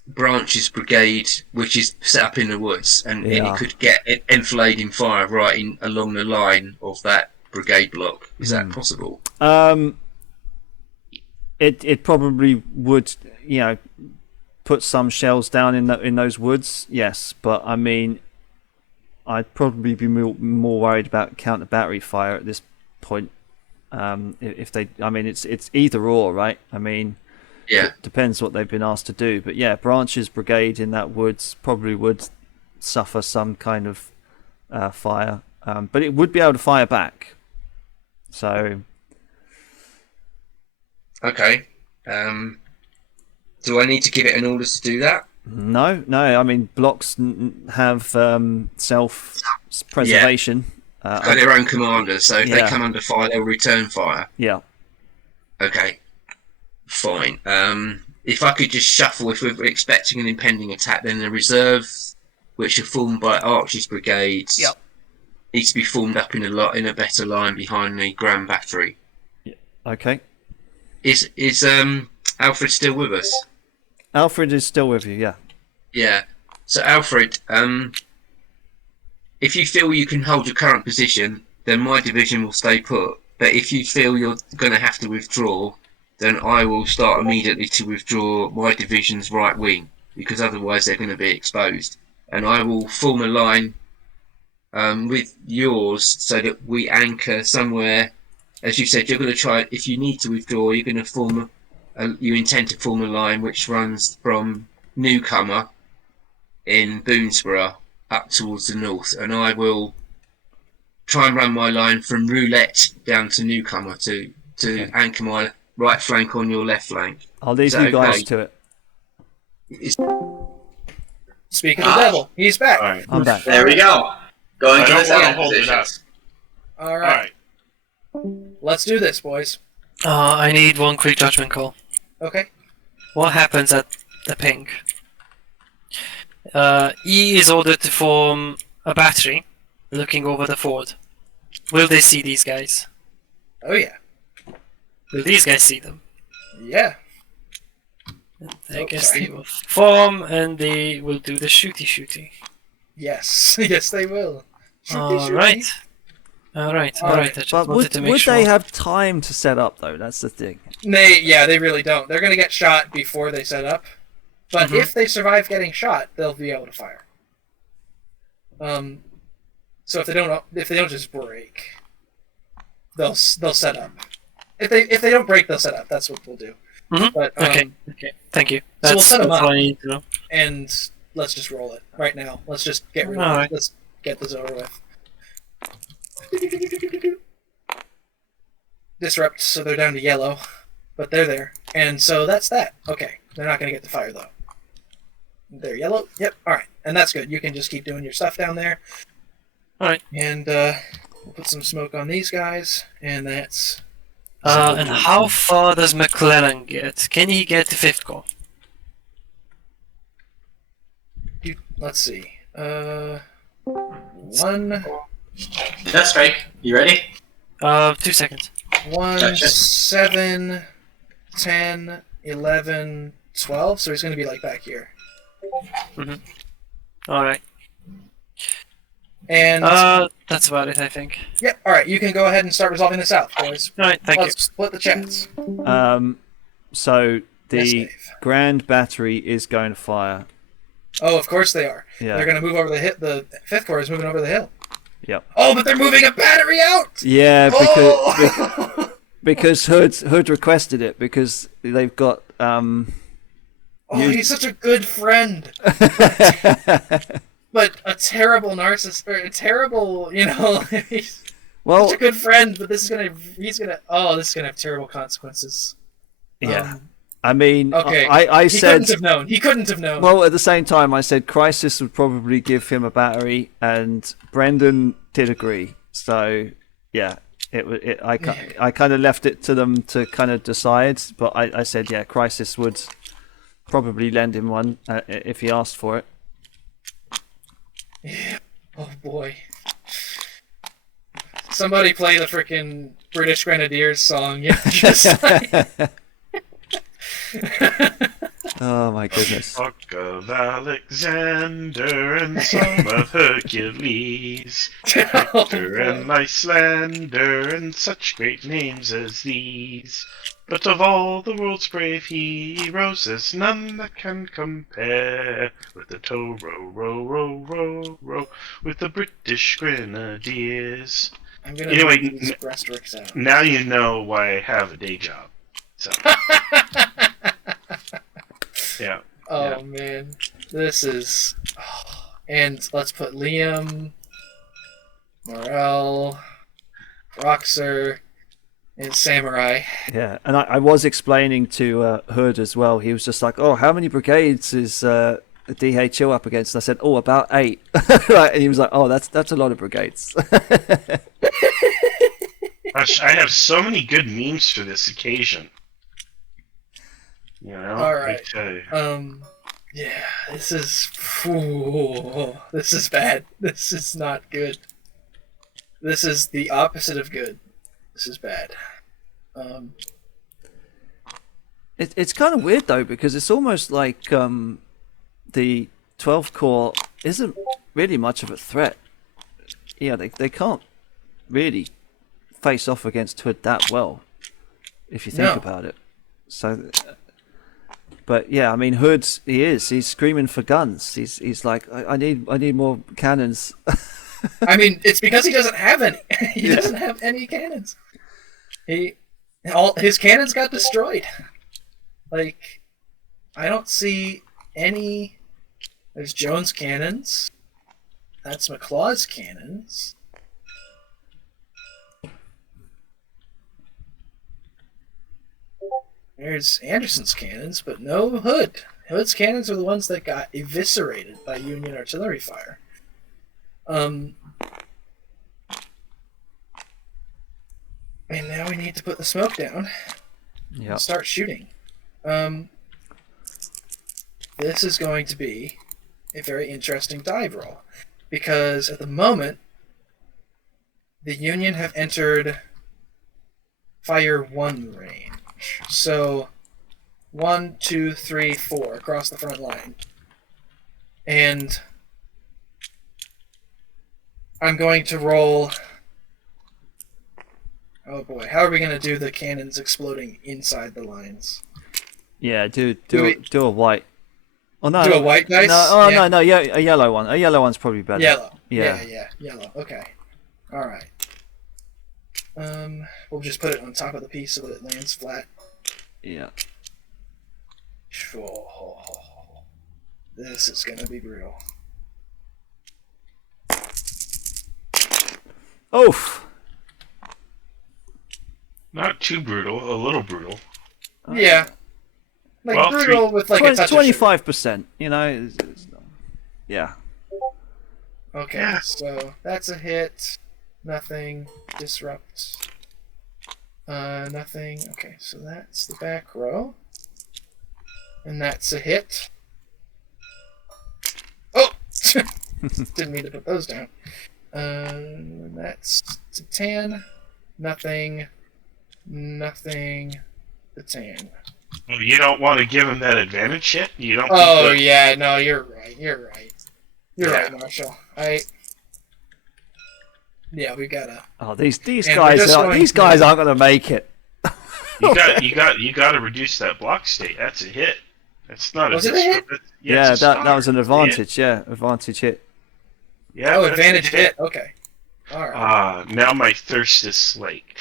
Branch's brigade, which is set up in the woods, and it could get enfilading fire right along the line of that brigade block. Is that possible? It probably would, put some shells down in those woods. Yes, but I mean, I'd probably be more worried about counter battery fire at this point. If they, I mean, it's either or, right? I mean, it depends what they've been asked to do. But yeah, Branch's brigade in that woods probably would suffer some kind of fire, but it would be able to fire back. So, okay. Do I need to give it an order to do that? No. I mean, blocks have self-preservation. Got their own commanders, so if they come under fire, they'll return fire. Yeah. Okay. Fine. If I could just shuffle, if we're expecting an impending attack, then the reserves, which are formed by Archer's brigades, needs to be formed up in a better line behind the Grand Battery. Yeah. Okay. Is Alfred still with us? Alfred is still with you. Yeah. Yeah. So Alfred, if you feel you can hold your current position, then my division will stay put. But if you feel you're going to have to withdraw, then I will start immediately to withdraw my division's right wing, because otherwise they're going to be exposed. And I will form a line with yours so that we anchor somewhere. As you said, you're going to try, if you need to withdraw, you're going to you intend to form a line which runs from Newcomer in Boonesborough up towards the north, and I will try and run my line from Roulette down to Newcomer to anchor my right flank on your left flank. I'll leave you guys to it. Speaking of the devil, he's back. Right. I'm back. There we go. Going to the hold it up. All right. Let's do this, boys. I need one quick judgment call. Okay. What happens at the ping? E is ordered to form a battery looking over the ford. Will they see these guys? Oh yeah. Will these guys see them? Yeah. I guess they will form and they will do the shooty. Yes. Yes, they will. Alright. Alright. But would they have time to set up, though? That's the thing. They really don't. They're going to get shot before they set up. But if they survive getting shot, they'll be able to fire. So if they don't just break, they'll set up. If they don't break, they'll set up. That's what we'll do. But, okay. Thank you. So we'll set them up, I need to know. and let's just roll it right now. Let's just get rid of it. Let's get this over with. Disrupt, so they're down to yellow, but they're there, and so that's that. Okay, they're not going to get the fire though. They're yellow. Yep. All right, and that's good. You can just keep doing your stuff down there. All right. And we'll put some smoke on these guys, and that's. And how far does McClellan get? Can he get to 5th Corps? Let's see. 1. That's strike. You ready? 2 seconds. 1, Gotcha. 7, 10, 11, 12. So he's going to be like back here. All right. And that's about it, I think. Yep. All right. You can go ahead and start resolving this out, boys. All right. Thank Let's split the chats. So the Yes, Dave. Grand Battery is going to fire. Oh, of course they are. Yeah. They're going to move over the hill. The 5th Corps is moving over the hill. Yep. Oh, but they're moving a battery out! Yeah, Oh! because Hood requested it, because they've got... he's such a good friend. But a terrible narcissist, or a terrible, he's such a good friend, but this is gonna have terrible consequences. Yeah. I mean, okay. I said... He couldn't have known. Well, at the same time, I said Crisis would probably give him a battery, and Brendan did agree. So, yeah, I kind of left it to them to kind of decide, but I said, yeah, Crisis would probably lend him one if he asked for it. Yeah. Oh boy. Somebody play the frickin' British Grenadiers song. Yeah, just like... Oh my goodness. Talk of Alexander and some of Hercules, Hector and Lysander and such great names as these. But of all the world's brave heroes, there's none that can compare with the tow row with the British Grenadiers. I'm gonna anyway, these breastricks out. Now you know why I have a day job. So. Yeah. Oh man, this is. And let's put Liam, Morel, Roxer, and Samurai. Yeah, and I was explaining to Hood as well. He was just like, "Oh, how many brigades is DHL up against?" And I said, "Oh, about 8." Right, and he was like, "Oh, that's a lot of brigades." I have so many good memes for this occasion. All right. Yeah, this is bad. This is not good. This is the opposite of good. This is bad. It's kind of weird though, because it's almost like the 12th Corps isn't really much of a threat. Yeah, they can't really face off against Hood that well, if you think about it. So. But yeah, I mean, he's screaming for guns. He's like, I need more cannons. I mean, it's because he doesn't have any. He doesn't have any cannons. His cannons got destroyed. Like, I don't see any. There's Jones' cannons. That's McClaw's cannons. There's Anderson's cannons, but no Hood. Hood's cannons are the ones that got eviscerated by Union artillery fire. And now we need to put the smoke down and start shooting. This is going to be a very interesting dive roll, because at the moment, the Union have entered Fire 1 range. So, 1, 2, 3, 4 across the front line. And I'm going to roll... Oh boy, how are we going to do the cannons exploding inside the lines? Yeah, do a white. Oh no. Do a white dice? No, no, yeah, a yellow one. A yellow one's probably better. Yellow. Yeah, yellow. Okay. Alright. We'll just put it on top of the piece so that it lands flat. Yeah. This is gonna be brutal. Oof. Not too brutal, a little brutal. Yeah. Like brutal with like 25%, yeah. Okay, so that's a hit. Nothing. Disrupt. Nothing. Okay, so that's the back row. And that's a hit. Oh! Didn't mean to put those down. That's to 10. Nothing. Nothing. The 10. Well, you don't want to give him that advantage yet? You don't. Oh yeah, no, you're right. You're right, Marshall. Yeah, we gotta. Oh, these guys aren't gonna make it. You got to reduce that block state. That's a hit. It's not Was it a hit? Yeah, it's a that was an star. advantage. Yeah, advantage hit. Yeah, Oh, that's a advantage hit. Okay. All right. Now my thirst is slaked.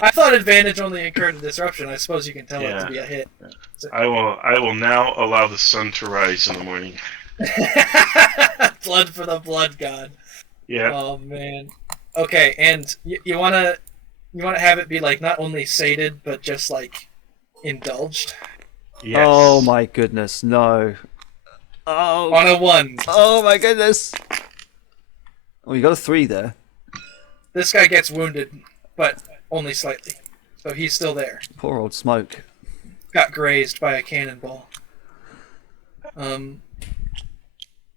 I thought advantage only incurred a disruption. I suppose you can tell it to be a hit. I will now allow the sun to rise in the morning. Blood for the blood god. Yeah. Oh man. Okay, and you wanna have it be like not only sated but just like indulged. Yes. Oh my goodness, no. Oh. On a 1. Oh my goodness. Oh, you got a 3 there. This guy gets wounded, but only slightly. So he's still there. Poor old Smoke. Got grazed by a cannonball.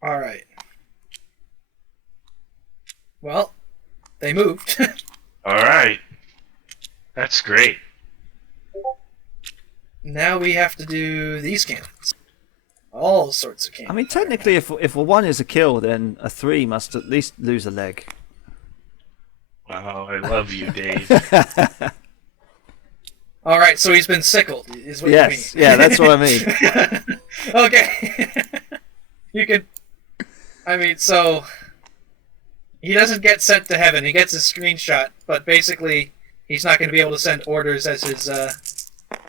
Alright. Well, they moved. Alright. That's great. Now we have to do these cannons. All sorts of cannons. I mean, technically, if a 1 is a kill, then a 3 must at least lose a leg. Wow, I love you, Dave. Alright, so he's been sickled, is what Yes, you mean. yeah, that's what I mean. Okay. You could... I mean, so... He doesn't get sent to heaven, he gets a screenshot, but basically, he's not going to be able to send orders as his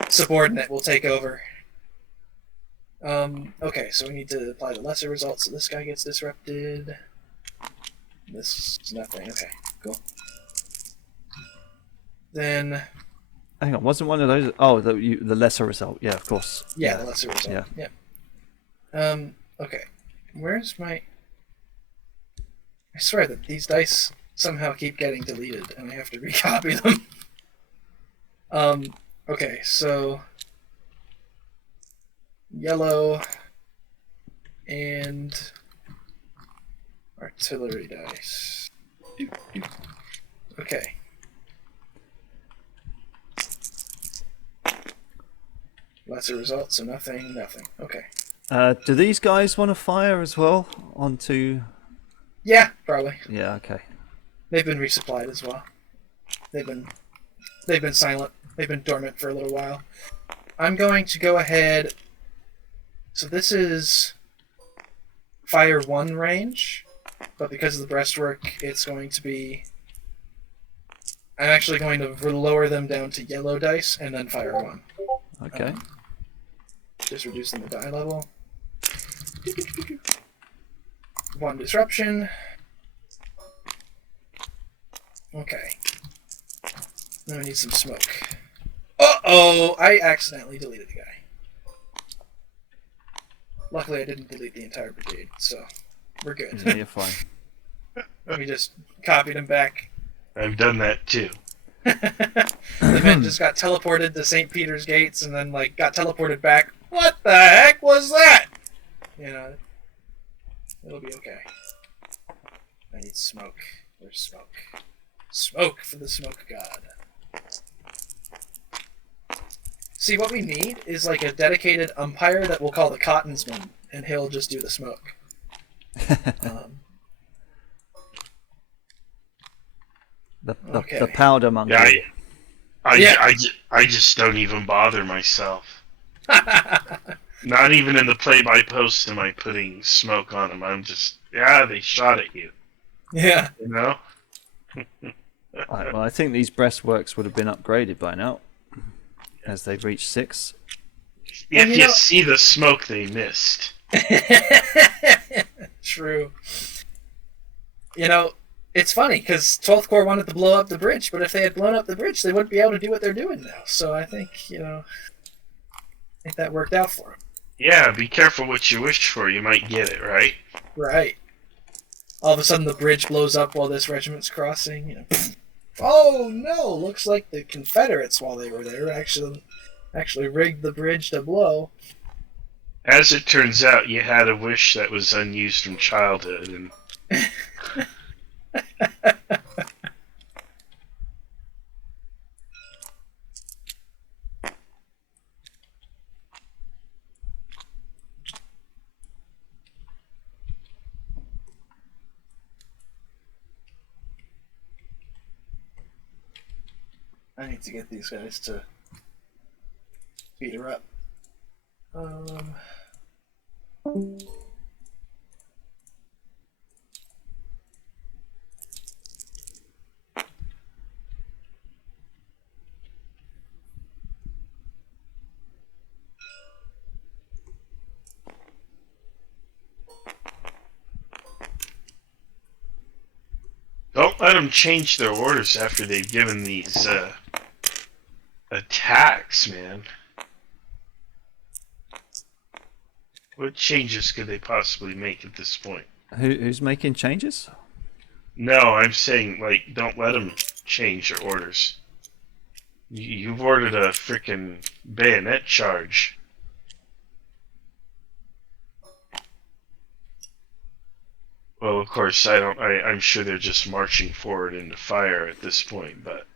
subordinate will take over. Okay, so we need to apply the lesser results, so this guy gets disrupted. This is nothing, okay, cool. Then... Hang on, wasn't one of those... Oh, the lesser result, yeah, of course. Yeah, the lesser result, yeah. Okay, where's my... I swear that these dice somehow keep getting deleted, and I have to recopy them. Okay, so... Yellow... and... artillery dice. Okay. Lesser results, so nothing, nothing. Okay. Do these guys want to fire as well onto... Yeah, probably. Yeah, okay. They've been resupplied as well. They've been silent. They've been dormant for a little while. I'm going to go ahead... So this is... Fire 1 range, but because of the breastwork, it's going to be... I'm actually going to lower them down to yellow dice, and then fire 1. Okay. Just reducing the die level. 1 disruption. Okay. Now I need some smoke. Uh-oh! I accidentally deleted the guy. Luckily I didn't delete the entire brigade, so we're good. Yeah, you're fine. We just copied him back. I've done that too. The man just got teleported to St. Peter's Gates and then like got teleported back. What the heck was that? You know, it'll be okay. I need smoke. Where's smoke? Smoke for the smoke god. See, what we need is like a dedicated umpire that we'll call the Cottonsman, and he'll just do the smoke. The powder monkey. Yeah, I just don't even bother myself. Not even in the play-by-post am I putting smoke on them. I'm just, they shot at you. Yeah. You know? Well, I think these breastworks would have been upgraded by now, as they've reached 6. If you see the smoke they missed. True. You know, it's funny, because 12th Corps wanted to blow up the bridge, but if they had blown up the bridge, they wouldn't be able to do what they're doing now. So I think, I think that worked out for them. Yeah, be careful what you wish for. You might get it, right? Right. All of a sudden the bridge blows up while this regiment's crossing. Oh no! Looks like the Confederates, while they were there, actually rigged the bridge to blow. As it turns out, you had a wish that was unused from childhood, and I need to get these guys to beat her up. Don't let them change their orders after they've given these attacks, man. What changes could they possibly make at this point? Who's making changes? No, I'm saying, like, don't let them change their orders. You've ordered a frickin' bayonet charge. Well, of course, I'm sure they're just marching forward into fire at this point, but...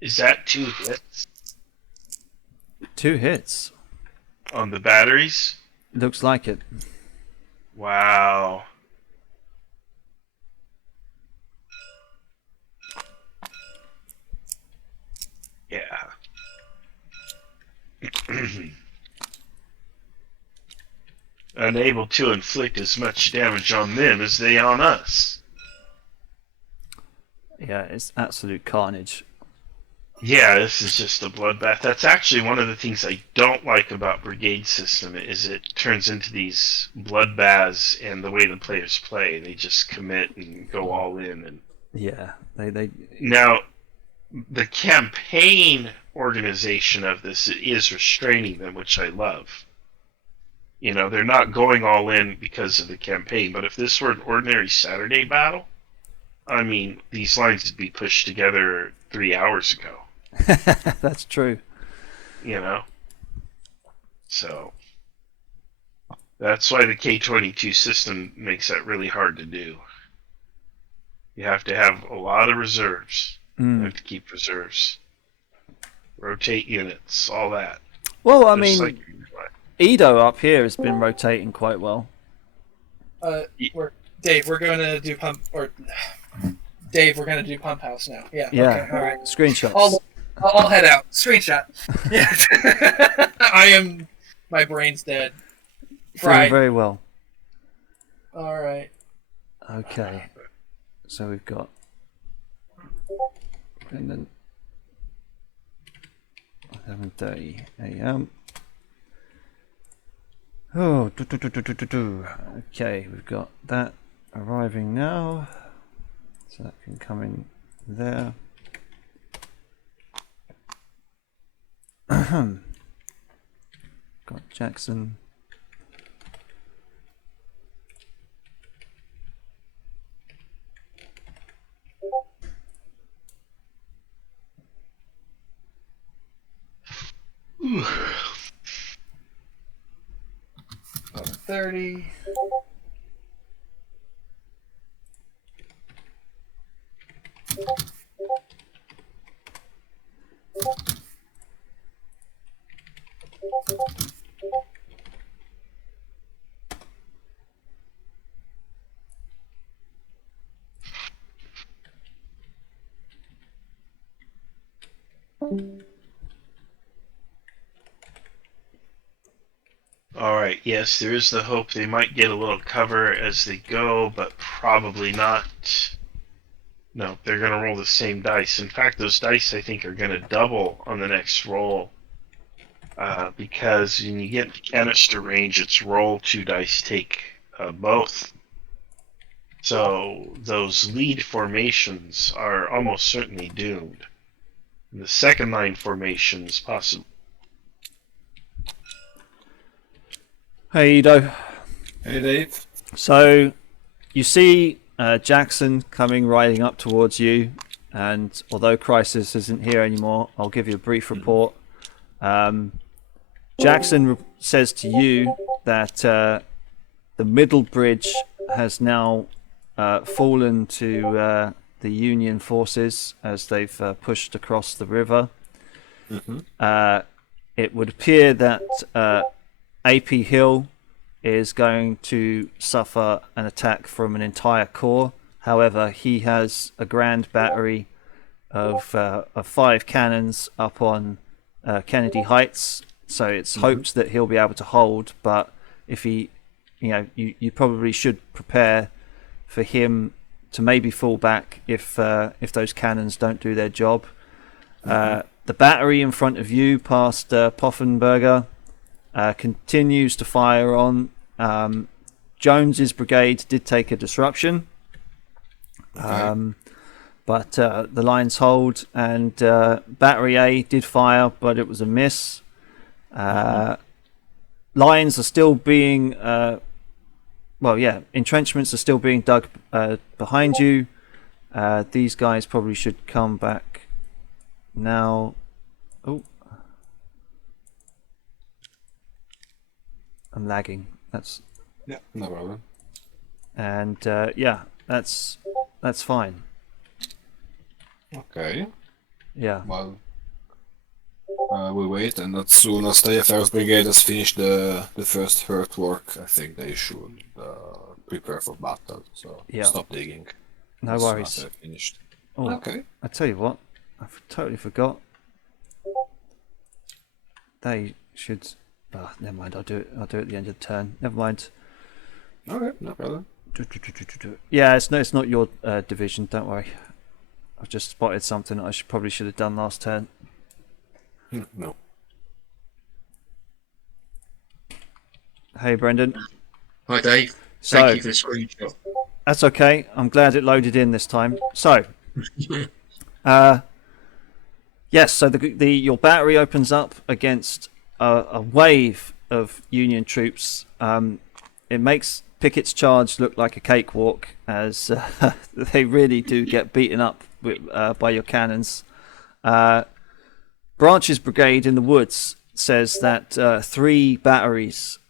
Is that 2 hits? 2 hits? On the batteries? Looks like it. Wow. Yeah. Unable to inflict as much damage on them as they on us. Yeah, it's absolute carnage. Yeah, this is just a bloodbath. That's actually one of the things I don't like about Brigade System, is it turns into these bloodbaths, and the way the players play, they just commit and go all in. And yeah, they. Now, the campaign organization of this is restraining them, which I love. You know, they're not going all in because of the campaign, but if this were an ordinary Saturday battle, I mean, these lines would be pushed together 3 hours ago. That's true. You know? So, that's why the K-22 system makes that really hard to do. You have to have a lot of reserves. You have to keep reserves. Rotate units, all that. Well, I Just mean, like Edo up here has been rotating quite well. Dave, we're going to do pump house now. Yeah. Yeah. Okay, all right. Screenshots. I'll head out. Screenshot. Yeah. My brain's dead. Doing very well. All right. Okay. So we've got, and then 11:30 a.m. Oh, okay, we've got that arriving now, so that can come in there. Got Jackson. Ooh. 30. Alright, yes, there is the hope they might get a little cover as they go, but probably not. No, they're going to roll the same dice. In fact, those dice, I think, are going to double on the next roll. Because when you get to canister range, it's roll 2 dice, take both. So those lead formations are almost certainly doomed. And the second line formations, possibly. Hey, Edo. Hey, Dave. So you see Jackson riding up towards you, and although Crisis isn't here anymore, I'll give you a brief report. Jackson says to you that the middle bridge has now fallen to the Union forces as they've pushed across the river. It would appear that AP Hill is going to suffer an attack from an entire corps. However, he has a grand battery of 5 cannons up on Kennedy Heights, so it's hoped that he'll be able to hold. But if he, you probably should prepare for him to maybe fall back if those cannons don't do their job. The battery in front of you, past Poffenberger, continues to fire on. Jones's brigade did take a disruption, but the lines hold, and Battery A did fire, but it was a miss. Lines are still being, entrenchments are still being dug behind you. These guys probably should come back now. Oh, I'm lagging. That's no problem. And that's fine. Okay. Yeah. Well, we wait, and as soon as the First Brigade has finished the first hurt work, I think they should prepare for battle. So stop digging. No worries. They're finished. Oh, okay. I tell you what, I totally forgot. They should. Oh, never mind. I'll do it at the end of the turn. Never mind. Okay, no problem. Yeah, it's not your division. Don't worry. I've just spotted something I probably should have done last turn. No. Hey, Brendan. Hi, Dave. Thank you for the screenshot. That's okay. I'm glad it loaded in this time. So, yes. So your battery opens up against a wave of Union troops. It makes Pickett's charge look like a cakewalk, as they really do get beaten up by your cannons. Branch's brigade in the woods says that 3 batteries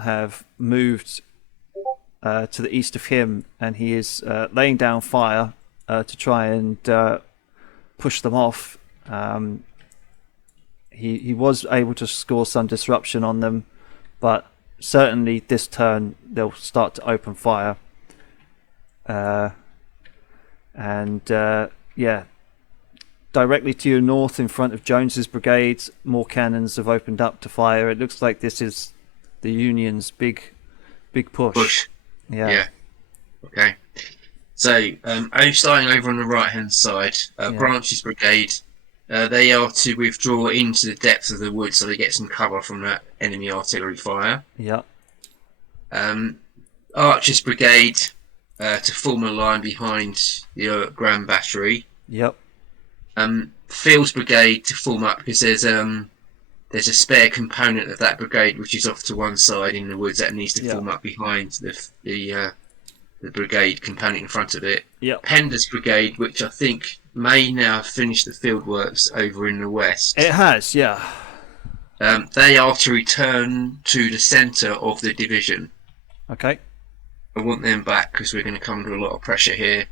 have moved to the east of him, and he is laying down fire to try and push them off. He was able to score some disruption on them, but certainly this turn they'll start to open fire. Directly to your north, in front of Jones's brigade, more cannons have opened up to fire. It looks like this is the Union's big push. Yeah. Okay. So, starting over on the right-hand side, Branch's brigade, they are to withdraw into the depths of the woods so they get some cover from that enemy artillery fire. Yeah. Archer's brigade to form a line behind the Grand Battery. Yep. Field's brigade to form up because there's a spare component of that brigade which is off to one side in the woods that needs to form up behind the brigade component in front of it. Yep. Pender's brigade, which I think may now have finished the field works over in the west. It has, yeah. They are to return to the centre of the division. Okay. I want them back because we're going to come under a lot of pressure here.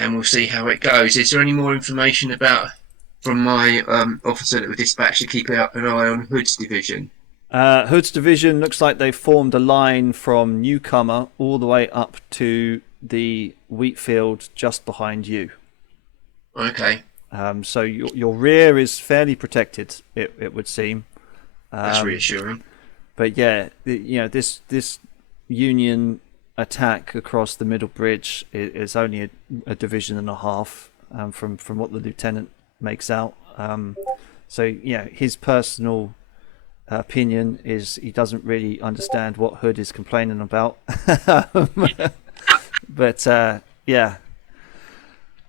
And we'll see how it goes. Is there any more information from my officer that was dispatched to keep an eye on Hood's division? Hood's division looks like they've formed a line from Newcomer all the way up to the wheat field just behind you. Okay. So your rear is fairly protected, it would seem. That's reassuring. But yeah, this Union attack across the middle bridge is only a division and a half, from what the lieutenant makes out. So yeah, his personal opinion is he doesn't really understand what Hood is complaining about. But yeah.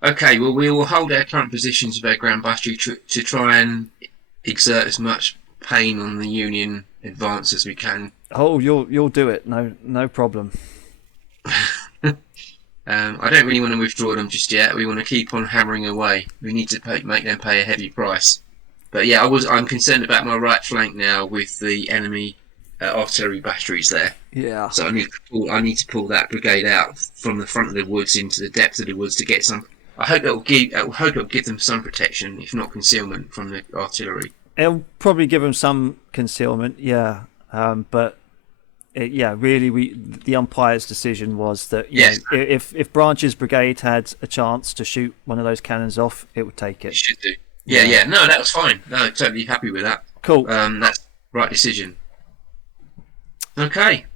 Okay, well, we will hold our current positions of our Grand Battery to try and exert as much pain on the Union advance as we can. Oh, you'll do it. No problem. I don't really want to withdraw them just yet. We want to keep on hammering away. We need to make them pay a heavy price. But yeah, I'm concerned about my right flank now with the enemy artillery batteries there. Yeah. So I need to pull that brigade out from the front of the woods into the depth of the woods to get some. I hope it'll give them some protection, if not concealment, from the artillery. It'll probably give them some concealment, yeah. But really, the umpire's decision was that you know, if Branch's brigade had a chance to shoot one of those cannons off, it would take it. You should do. Yeah. No, that was fine. No, totally happy with that. Cool. That's the right decision. Okay.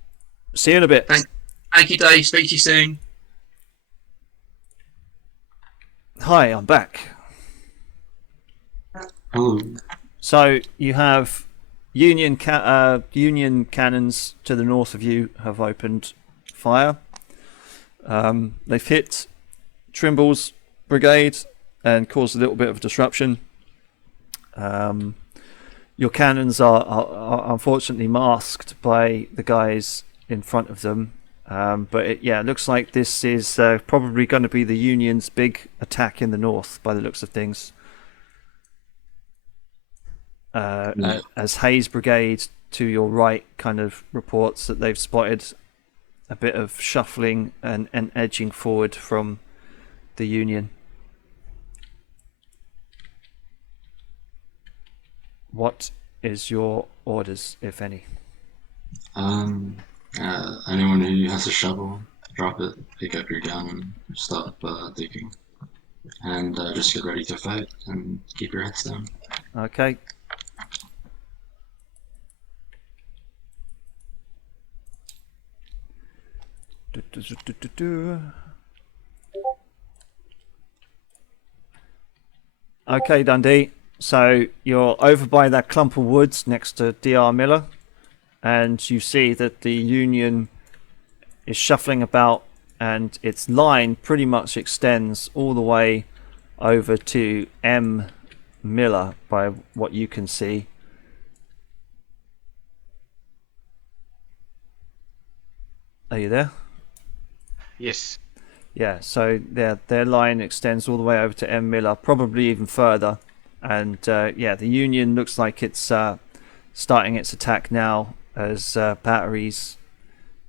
See you in a bit. Thank you, Dave. Speak to you soon. Hi, I'm back. Hello. So you have Union cannons to the north of you have opened fire. They've hit Trimble's brigade and caused a little bit of disruption. Your cannons are unfortunately masked by the guys in front of them. But it looks like this is probably going to be the Union's big attack in the north by the looks of things. As Hayes' brigade to your right kind of reports that they've spotted a bit of shuffling and edging forward from the Union. What is your orders, if any? Anyone who has a shovel, drop it, pick up your gun and start digging. And just get ready to fight and keep your heads down. Okay. Okay, Dundee. So you're over by that clump of woods next to DR Miller, and you see that the Union is shuffling about, and its line pretty much extends all the way over to M Miller by what you can see. Are you there? Yes. Yeah, so their line extends all the way over to M Miller, probably even further. And the Union looks like it's starting its attack now as batteries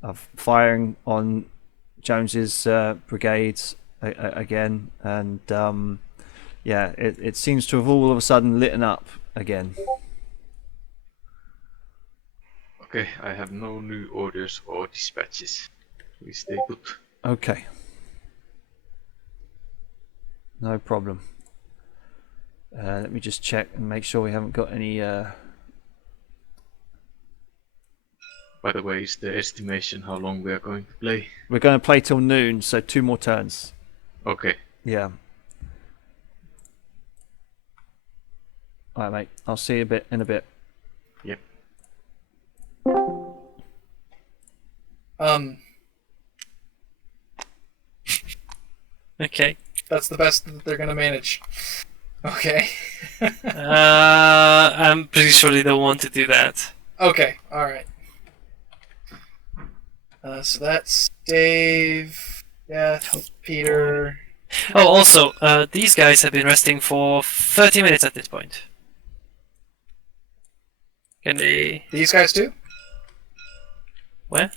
are firing on Jones's brigades again. And it seems to have all of a sudden lit up again. Okay, I have no new orders or dispatches. Please stay put. Okay. No problem. Let me just check and make sure we haven't got any... By the way, is the estimation how long we are going to play? We're going to play till noon, so 2 more turns. Okay. Yeah. Alright, mate. I'll see you in a bit. Yep. Okay. That's the best that they're gonna manage. Okay. I'm pretty sure they don't want to do that. Okay, alright. So that's Dave, Peter. Oh, also, these guys have been resting for 30 minutes at this point. Can they... These guys too? Where?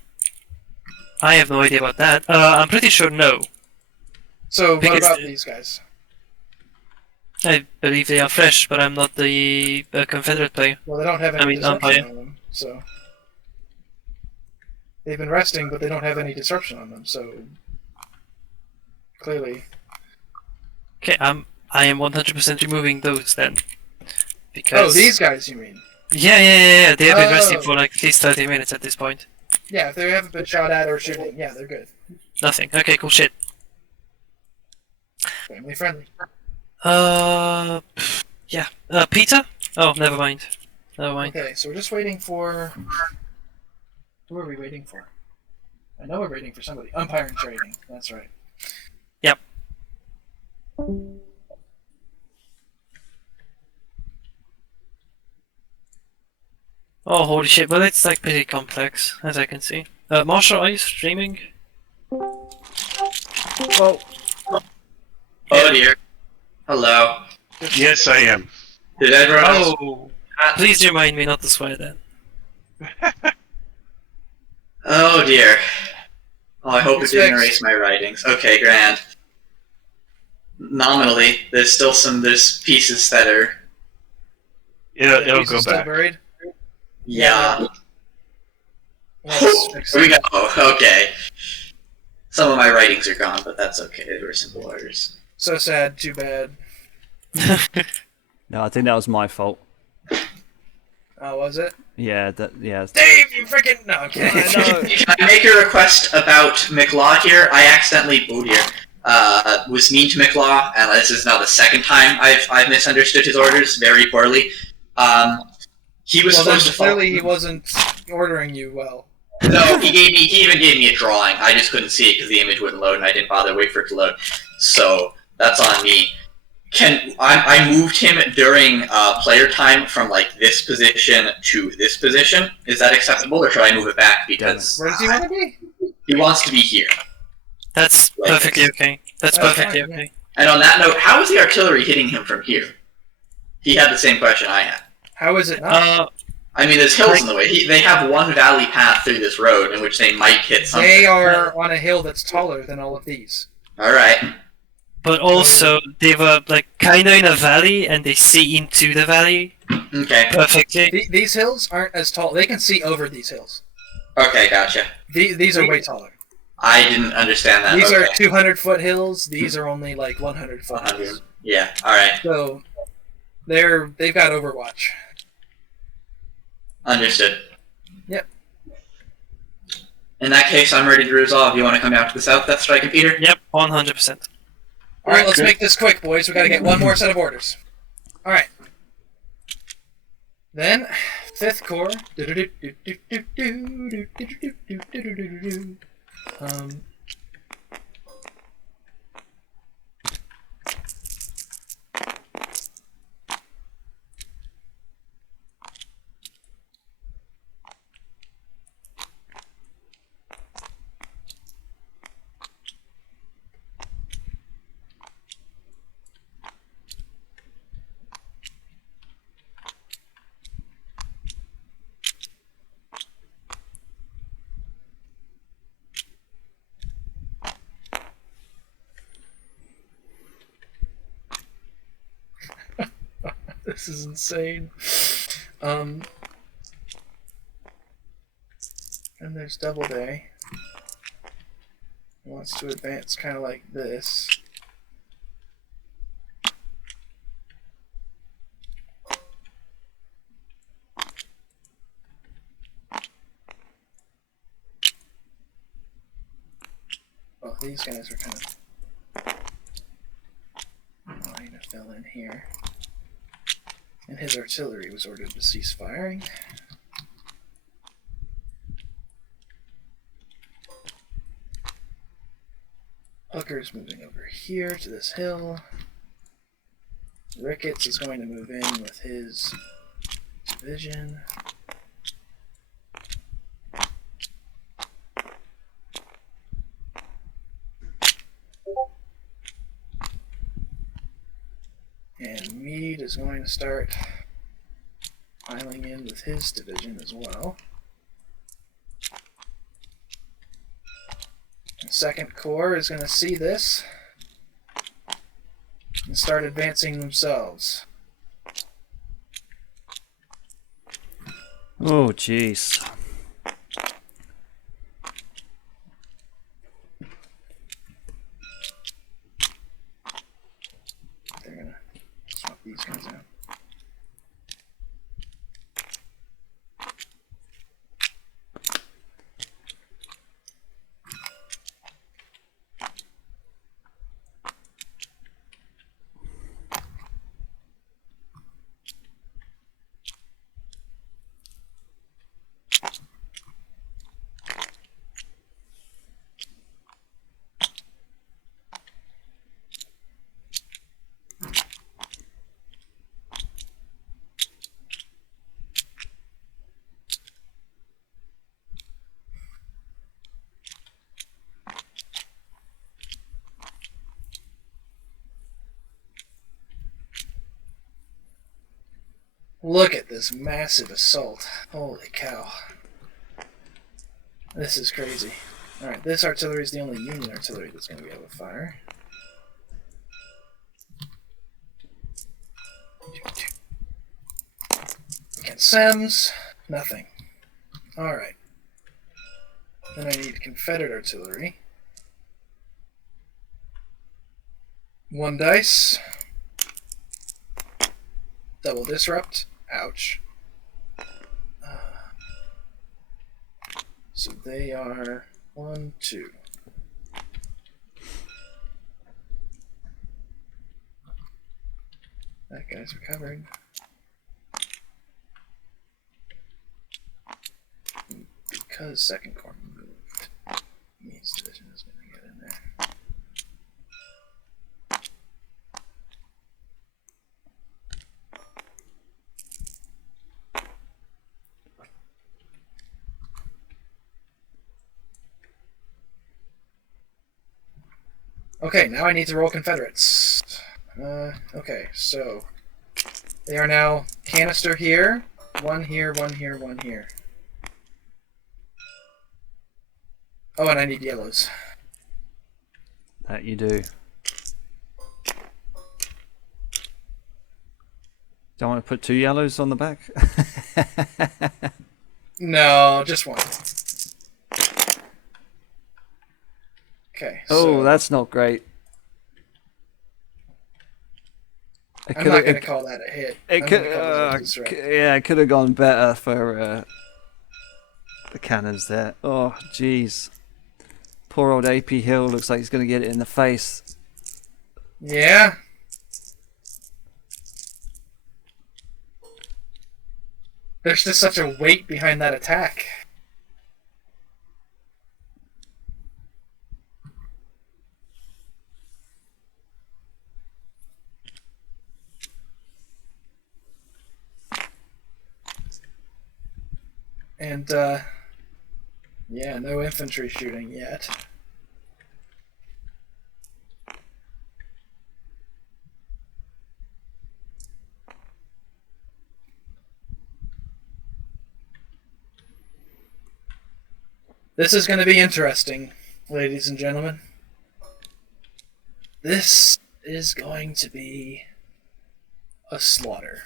I have no idea about that. I'm pretty sure no. So, what Because about these guys? I believe they are fresh, but I'm not the Confederate player. Well, they don't have any disruption Umpire. on them, so... They've been resting, but they don't have any disruption on them, so... Clearly... Okay, I am 100% removing those then. Because... Oh, these guys, you mean? Yeah. They have been resting for like at least 30 minutes at this point. Yeah, if they haven't been shot at or shooting, yeah, they're good. Nothing. Okay, cool shit. Family friendly. Yeah. Peter? Oh, never mind. Okay, so we're just waiting for... Who are we waiting for? I know we're waiting for somebody. Umpire and trading, that's right. Yep. Oh, holy shit, but it's like pretty complex, as I can see. Marshall, are you streaming? Well... Oh dear. Hello. Yes, I am. Did everyone else... Oh, please remind me not to swear then. Oh dear. Oh, I hope it didn't erase my writings. Okay, grand. Nominally, there's still there's pieces that are... It'll go still back. buried? Yeah. Let's Here we go. Okay. Some of my writings are gone, but that's okay. They were simple orders. So sad. Too bad. No, I think that was my fault. Oh, was it? Yeah, yeah. Dave, you freaking no! Okay. Can I make a request about McLaw here? I accidentally was mean to McLaw, and this is now the second time I've misunderstood his orders very poorly. He was supposed to clearly he wasn't ordering you well. No, he even gave me a drawing. I just couldn't see it because the image wouldn't load, and I didn't bother to wait for it to load. So that's on me. I moved him during player time from like this position to this position. Is that acceptable, or should I move it back? Because where does he want to be? He wants to be here. That's perfectly okay. That's perfectly okay. And on that note, how is the artillery hitting him from here? He had the same question I had. How is it not? I mean, there's hills in the way. They have one valley path through this road in which they might hit something. They are on a hill that's taller than all of these. Alright. But also, they were like kinda in a valley, and they see into the valley. Okay. Perfectly. These hills aren't as tall. They can see over these hills. Okay, gotcha. These are way taller. I didn't understand that. These are 200-foot hills. These are only like 100-foot hills. Yeah, alright. So, they've got Overwatch. Understood. Yep. In that case, I'm ready to resolve. You want to come down to the south, that's striking, Peter? Yep, 100%. Alright, let's make this quick, boys. We gotta get one more set of orders. Alright. Then, 5th Corps. This is insane. And there's Doubleday. He wants to advance kind of like this. Well, these guys are kind of trying to fill in here. And his artillery was ordered to cease firing. Hooker's moving over here to this hill. Ricketts is going to move in with his division. And Meade is going to start piling in with his division as well. And 2nd Corps is going to see this and start advancing themselves. Oh, jeez. They're going to swap these guys out. Look at this massive assault. Holy cow. This is crazy. Alright, this artillery is the only Union artillery that's going to be able to fire. Against SEMS, nothing. Alright. Then I need Confederate Artillery. 1 dice. Double disrupt. Ouch. So they are 1, 2. That guy's recovered. Because second corps moved, means division is going to get in there. Okay, now I need to roll Confederates. Okay, so they are now canister here, 1 here, 1 here, 1 here. Oh, and I need yellows. That you do. Don't want to put 2 yellows on the back? No, just 1. Okay. Oh, that's not great. I'm not going to call that a hit. It could, yeah, it could have gone better for the cannons there. Oh, jeez. Poor old AP Hill looks like he's going to get it in the face. Yeah. There's just such a weight behind that attack. And, yeah, no infantry shooting yet. This is going to be interesting, ladies and gentlemen. This is going to be a slaughter.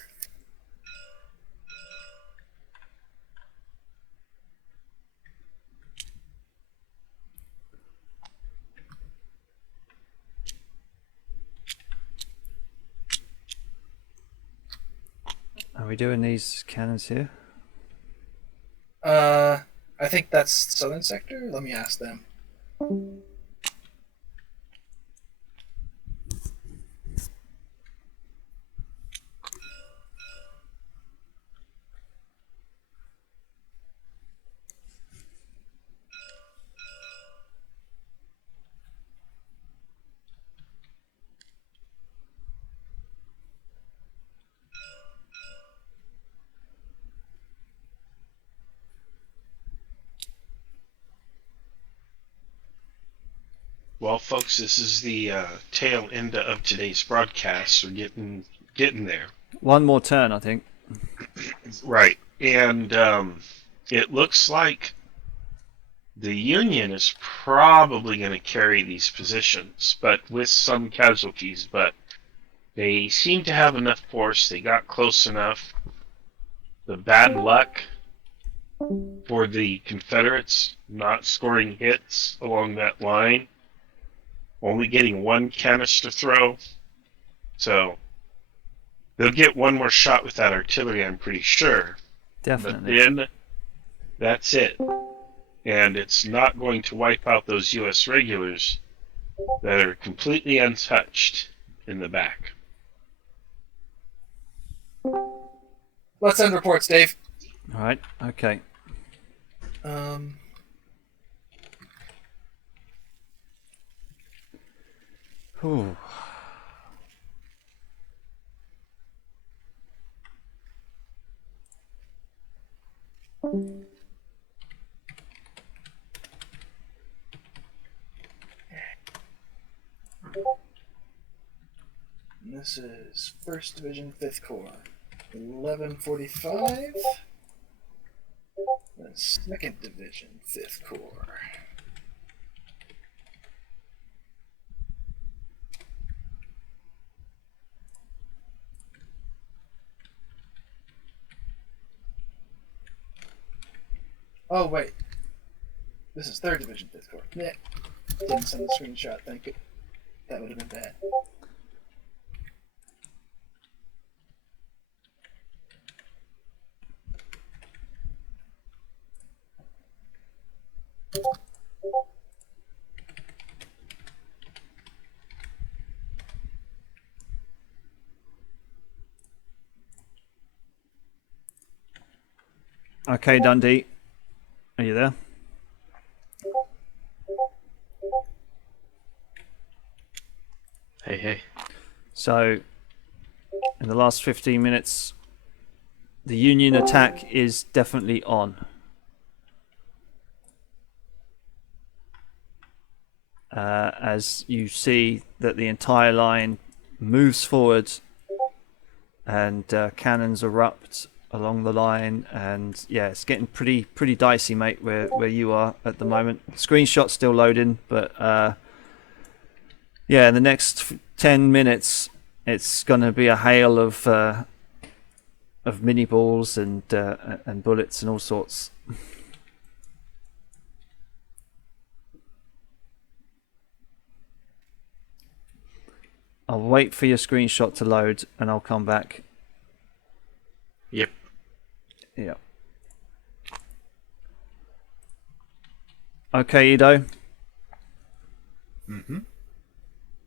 Are we doing these cannons here? I think that's southern sector. Let me ask them. Well, folks, this is the tail end of today's broadcast. We're getting there. One more turn, I think. Right, and it looks like the Union is probably going to carry these positions, but with some casualties. But they seem to have enough force. They got close enough. The bad luck for the Confederates not scoring hits along that line, only getting 1 canister throw. So they'll get 1 more shot with that artillery, I'm pretty sure. Definitely. But then that's it. And it's not going to wipe out those U.S. regulars that are completely untouched in the back. Let's end reports, Dave. All right. Okay. Whew. This is 1st Division, 5th Corps. 1145. The 2nd Division, 5th Corps. Oh, wait. This is 3rd Division, 5th Corps. Yeah. Didn't send the screenshot, thank you. That would have been bad. Okay, Dundee. Are you there? Hey. So, in the last 15 minutes, the Union attack is definitely on. As you see that the entire line moves forward and cannons erupt along the line, and yeah, it's getting pretty dicey, mate, where you are at the moment. Screenshot's still loading, but yeah, in the next 10 minutes it's gonna be a hail of mini balls and bullets and all sorts. I'll wait for your screenshot to load and I'll come back. Yep. Yeah. Okay, Ido. Mm-hmm.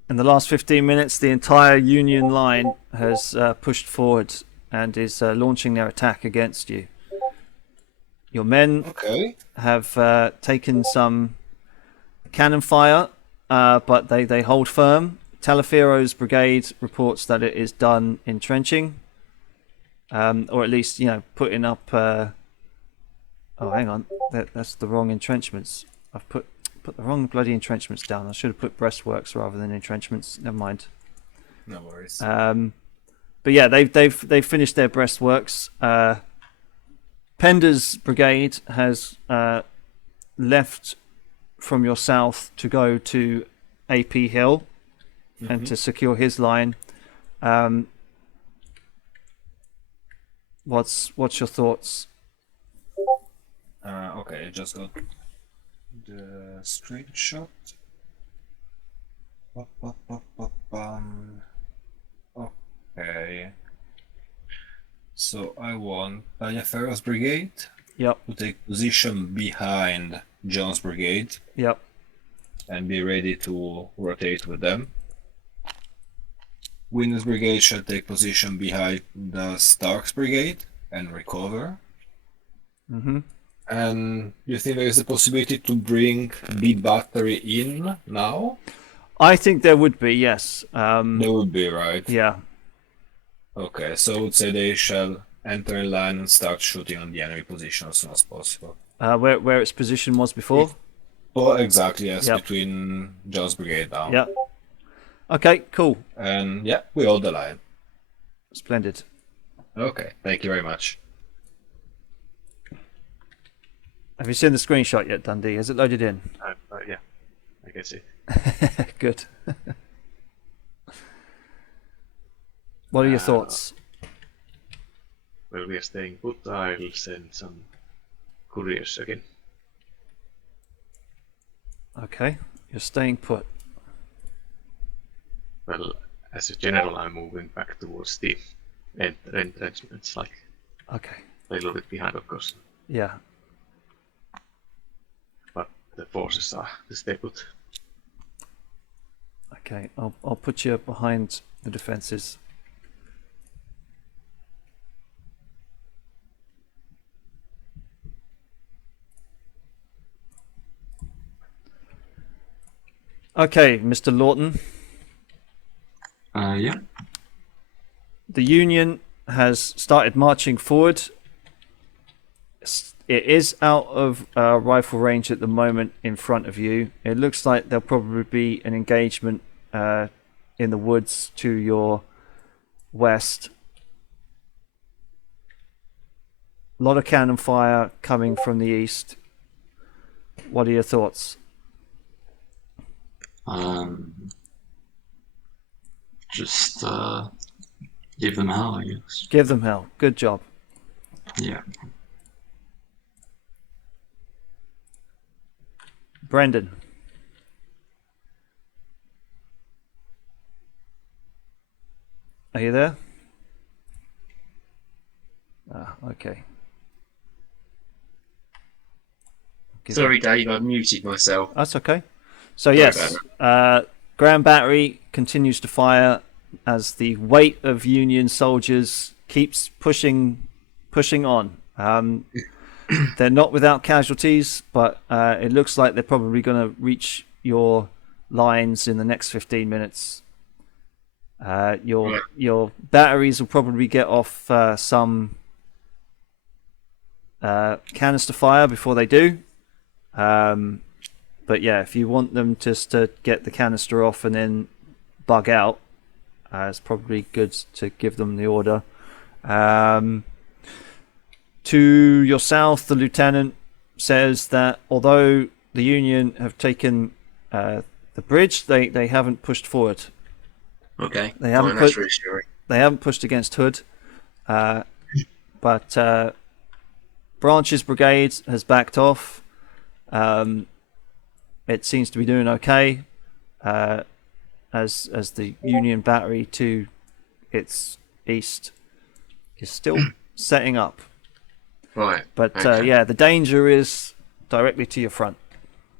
In the last 15 minutes, the entire Union line has pushed forward and is launching their attack against you. Your men have taken some cannon fire, but they hold firm. Talafero's brigade reports that it is done entrenching, or at least, you know, putting up. Oh, hang on, that's the wrong entrenchments. I've put the wrong bloody entrenchments down. I should have put breastworks rather than entrenchments. Never mind. No worries. But yeah, they've finished their breastworks. Pender's brigade has left from your south to go to AP Hill and to secure his line. What's your thoughts? Okay, I just got the screenshot. Okay. So I want Talafero's brigade to take position behind John's brigade. Yep. And be ready to rotate with them. Winner's brigade shall take position behind the Stark's brigade and recover. Mm-hmm. And you think there is a possibility to bring B battery in now? I think there would be, yes. There would be, right? Yeah. Okay, so I would say they shall enter in line and start shooting on the enemy position as soon as possible. Where its position was before? Oh, exactly, yes, between John's brigade now. Yeah. Okay, cool. And yeah, we hold the line. Splendid. Okay, thank you very much. Have you seen the screenshot yet, Dundee? Has it loaded in? Yeah, I can see. Good. What are your thoughts? Well, we are staying put. I'll send some couriers again. Okay, you're staying put. Well, as a general, I'm moving back towards the entrenchments, like a little bit behind, of course. Yeah. But the forces are to stay put. Okay, I'll put you behind the defenses. Okay, Mr. Lawton. Yeah. The Union has started marching forward. It is out of rifle range at the moment in front of you. It looks like there'll probably be an engagement in the woods to your west. A lot of cannon fire coming from the east. What are your thoughts? Just give them hell, I guess. Give them hell. Good job. Yeah. Brendan. Are you there? Okay. Sorry, Dave, I muted myself. That's okay. So yes, ground battery continues to fire as the weight of Union soldiers keeps pushing on. They're not without casualties, but it looks like they're probably going to reach your lines in the next 15 minutes. Your batteries will probably get off some canister fire before they do. But yeah, if you want them just to get the canister off and then bug out, it's probably good to give them the order. To your south, the lieutenant says that although the Union have taken the bridge, they haven't pushed forward. Okay. They haven't that's reassuring. They haven't pushed against Hood, but Branch's brigade has backed off. It seems to be doing okay, as the Union battery to its east is still setting up. Right. But okay. yeah, the danger is directly to your front.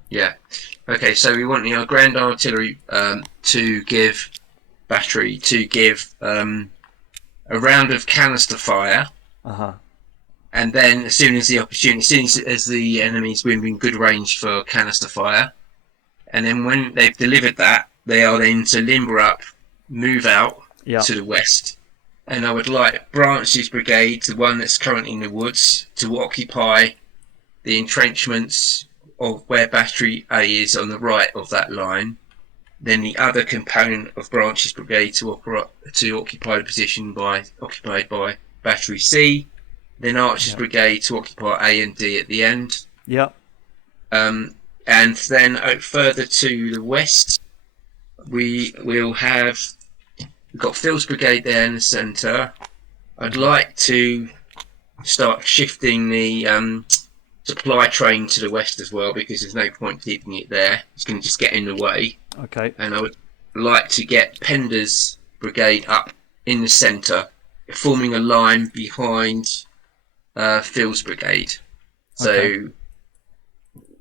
Yeah. Okay, so we want the Grand Artillery to give battery to give a round of canister fire. And then as soon as the opportunity, as soon as the enemy's within good range for canister fire, and then when they've delivered that, they are then to limber up, move out to the west. And I would like Branch's brigade, the one that's currently in the woods, to occupy the entrenchments of where battery A is on the right of that line. Then the other component of Branch's brigade to occupy the position occupied by battery C. Then Archer's brigade to occupy A and D at the end. And then further to the west, we've got Phil's brigade there in the centre. I'd like to start shifting the supply train to the west as well, because there's no point keeping it there. It's going to just get in the way. Okay. And I would like to get Pender's brigade up in the centre, forming a line behind Phil's brigade. So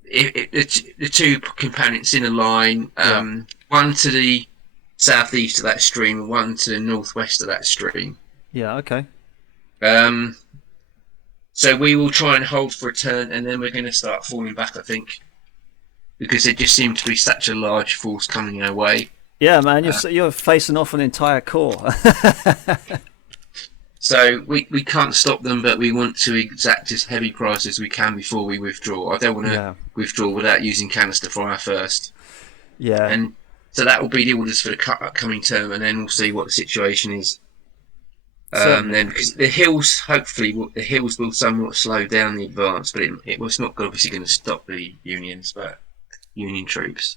the two components in a line, one to the southeast of that stream and one to the northwest of that stream. Yeah, okay. So we will try and hold for a turn, and then we're going to start falling back, I think, because there just seems to be such a large force coming our way. Yeah, man, you're facing off an entire corps. So we can't stop them, but we want to exact as heavy price as we can before we withdraw. I don't want to withdraw without using canister fire first. Yeah. And so that will be the orders for the upcoming term, and then we'll see what the situation is. Then, because the hills, hopefully, the hills will somewhat slow down the advance, but it was not obviously going to stop the Union troops.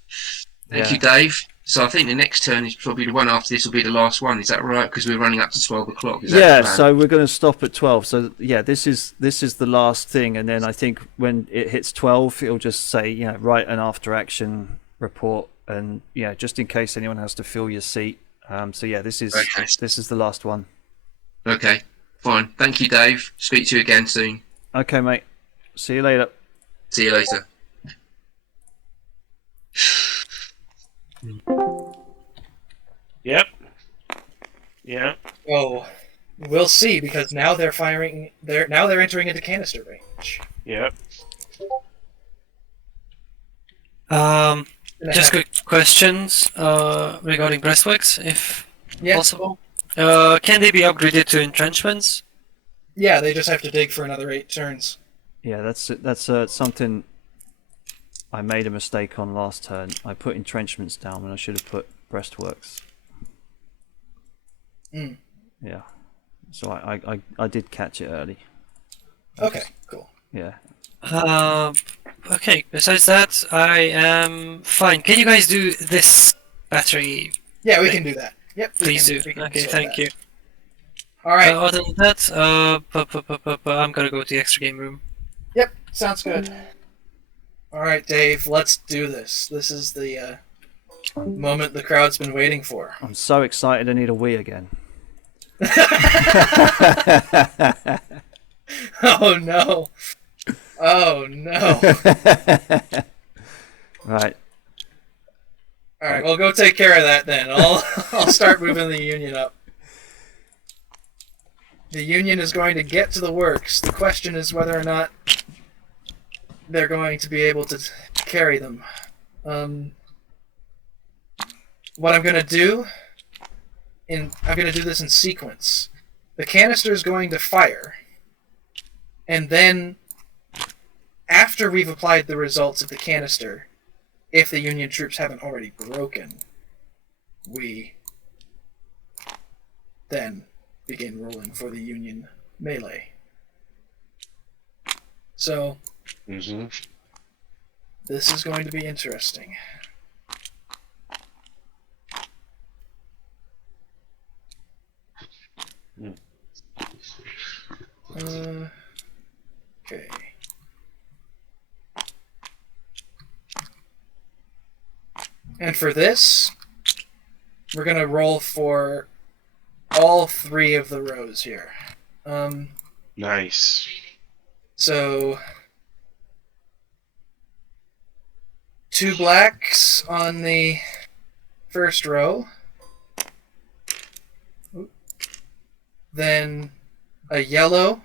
Thank you, Dave. So I think the next turn is probably the one after this will be the last one. Is that right? Because we're running up to 12 o'clock. So we're going to stop at 12. So yeah, this is the last thing, and then I think when it hits 12, it'll just say write an after action report, and just in case anyone has to fill your seat. So yeah, this is the last one. Okay, fine. Thank you, Dave. Speak to you again soon. Okay, mate. See you later. See you later. Yep. Yeah. Oh, we'll see, because now they're firing. They're entering into canister range. Yep. Just quick questions regarding breastworks, if possible. Can they be upgraded to entrenchments? Yeah, they just have to dig for another 8 turns. Yeah, that's something I made a mistake on last turn. I put entrenchments down when I should have put breastworks. Yeah, so I did catch it early. Okay, cool. Yeah. Okay. Besides that, I am fine. Can you guys do this battery? Yeah, we can do that. Yep. Please do. Okay, thank you. All right. Other than that, I'm gonna go to the extra game room. Yep, sounds good. All right, Dave, let's do this. This is the moment the crowd's been waiting for. I'm so excited I need a Wii again. Oh no. Oh no. Right. All right, well, go take care of that then. I'll start moving the Union up. The Union is going to get to the works. The question is whether or not they're going to be able to carry them. What I'm going to do, I'm going to do this in sequence. The canister is going to fire, and then after we've applied the results of the canister, if the Union troops haven't already broken, we then begin rolling for the Union melee. So, this is going to be interesting. Okay. And for this, we're going to roll for all 3 of the rows here. Nice. So, 2 blacks on the first row. Then a yellow.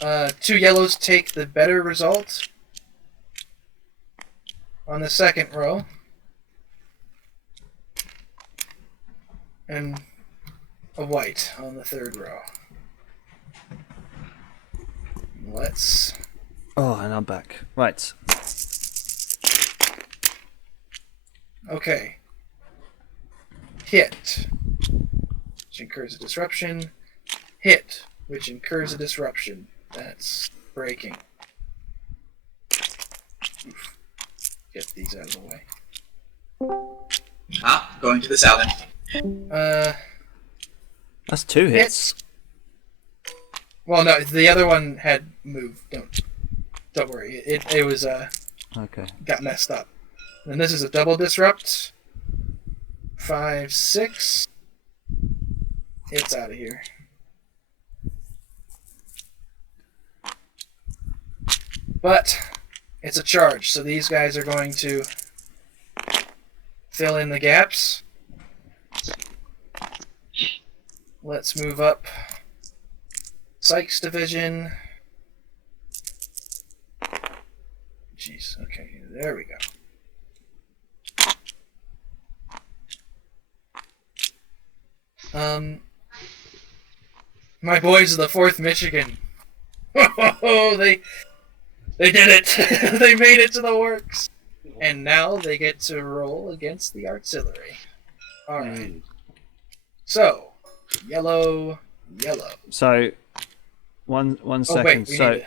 2 yellows take the better result on the second row. And a white on the third row. Let's... Oh, and I'm back. Right. Okay. Hit, which incurs a disruption. Hit, which incurs a disruption. That's breaking. Oof. Get these out of the way. Going to the south end. That's 2 hits. Well, no, the other one had moved. Don't worry. It was okay. Got messed up. And this is a double disrupt. 5, 6. It's out of here. But it's a charge, so these guys are going to fill in the gaps. Let's move up. Sykes Division. Jeez, okay, there we go. My boys of the 4th Michigan. Oh, they did it! They made it to the works! And now they get to roll against the artillery. Alright. So, yellow. So, one second. So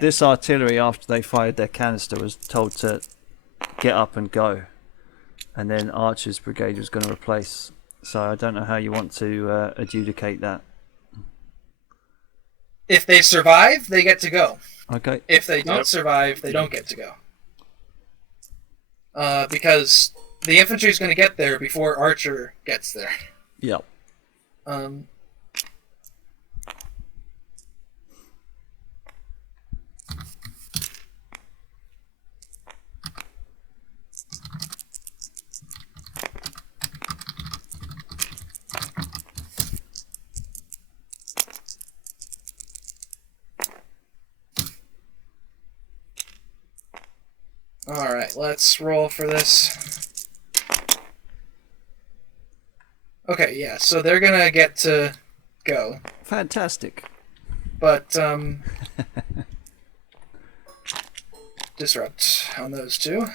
this artillery, after they fired their canister, was told to get up and go. And then Archer's brigade was going to replace. So I don't know how you want to adjudicate that. If they survive, they get to go. Okay. If they don't survive, they don't get to go. Because the infantry is going to get there before Archer gets there. Yep. Alright, let's roll for this. Okay, yeah, so they're gonna get to go. Fantastic. But, disrupt on those 2.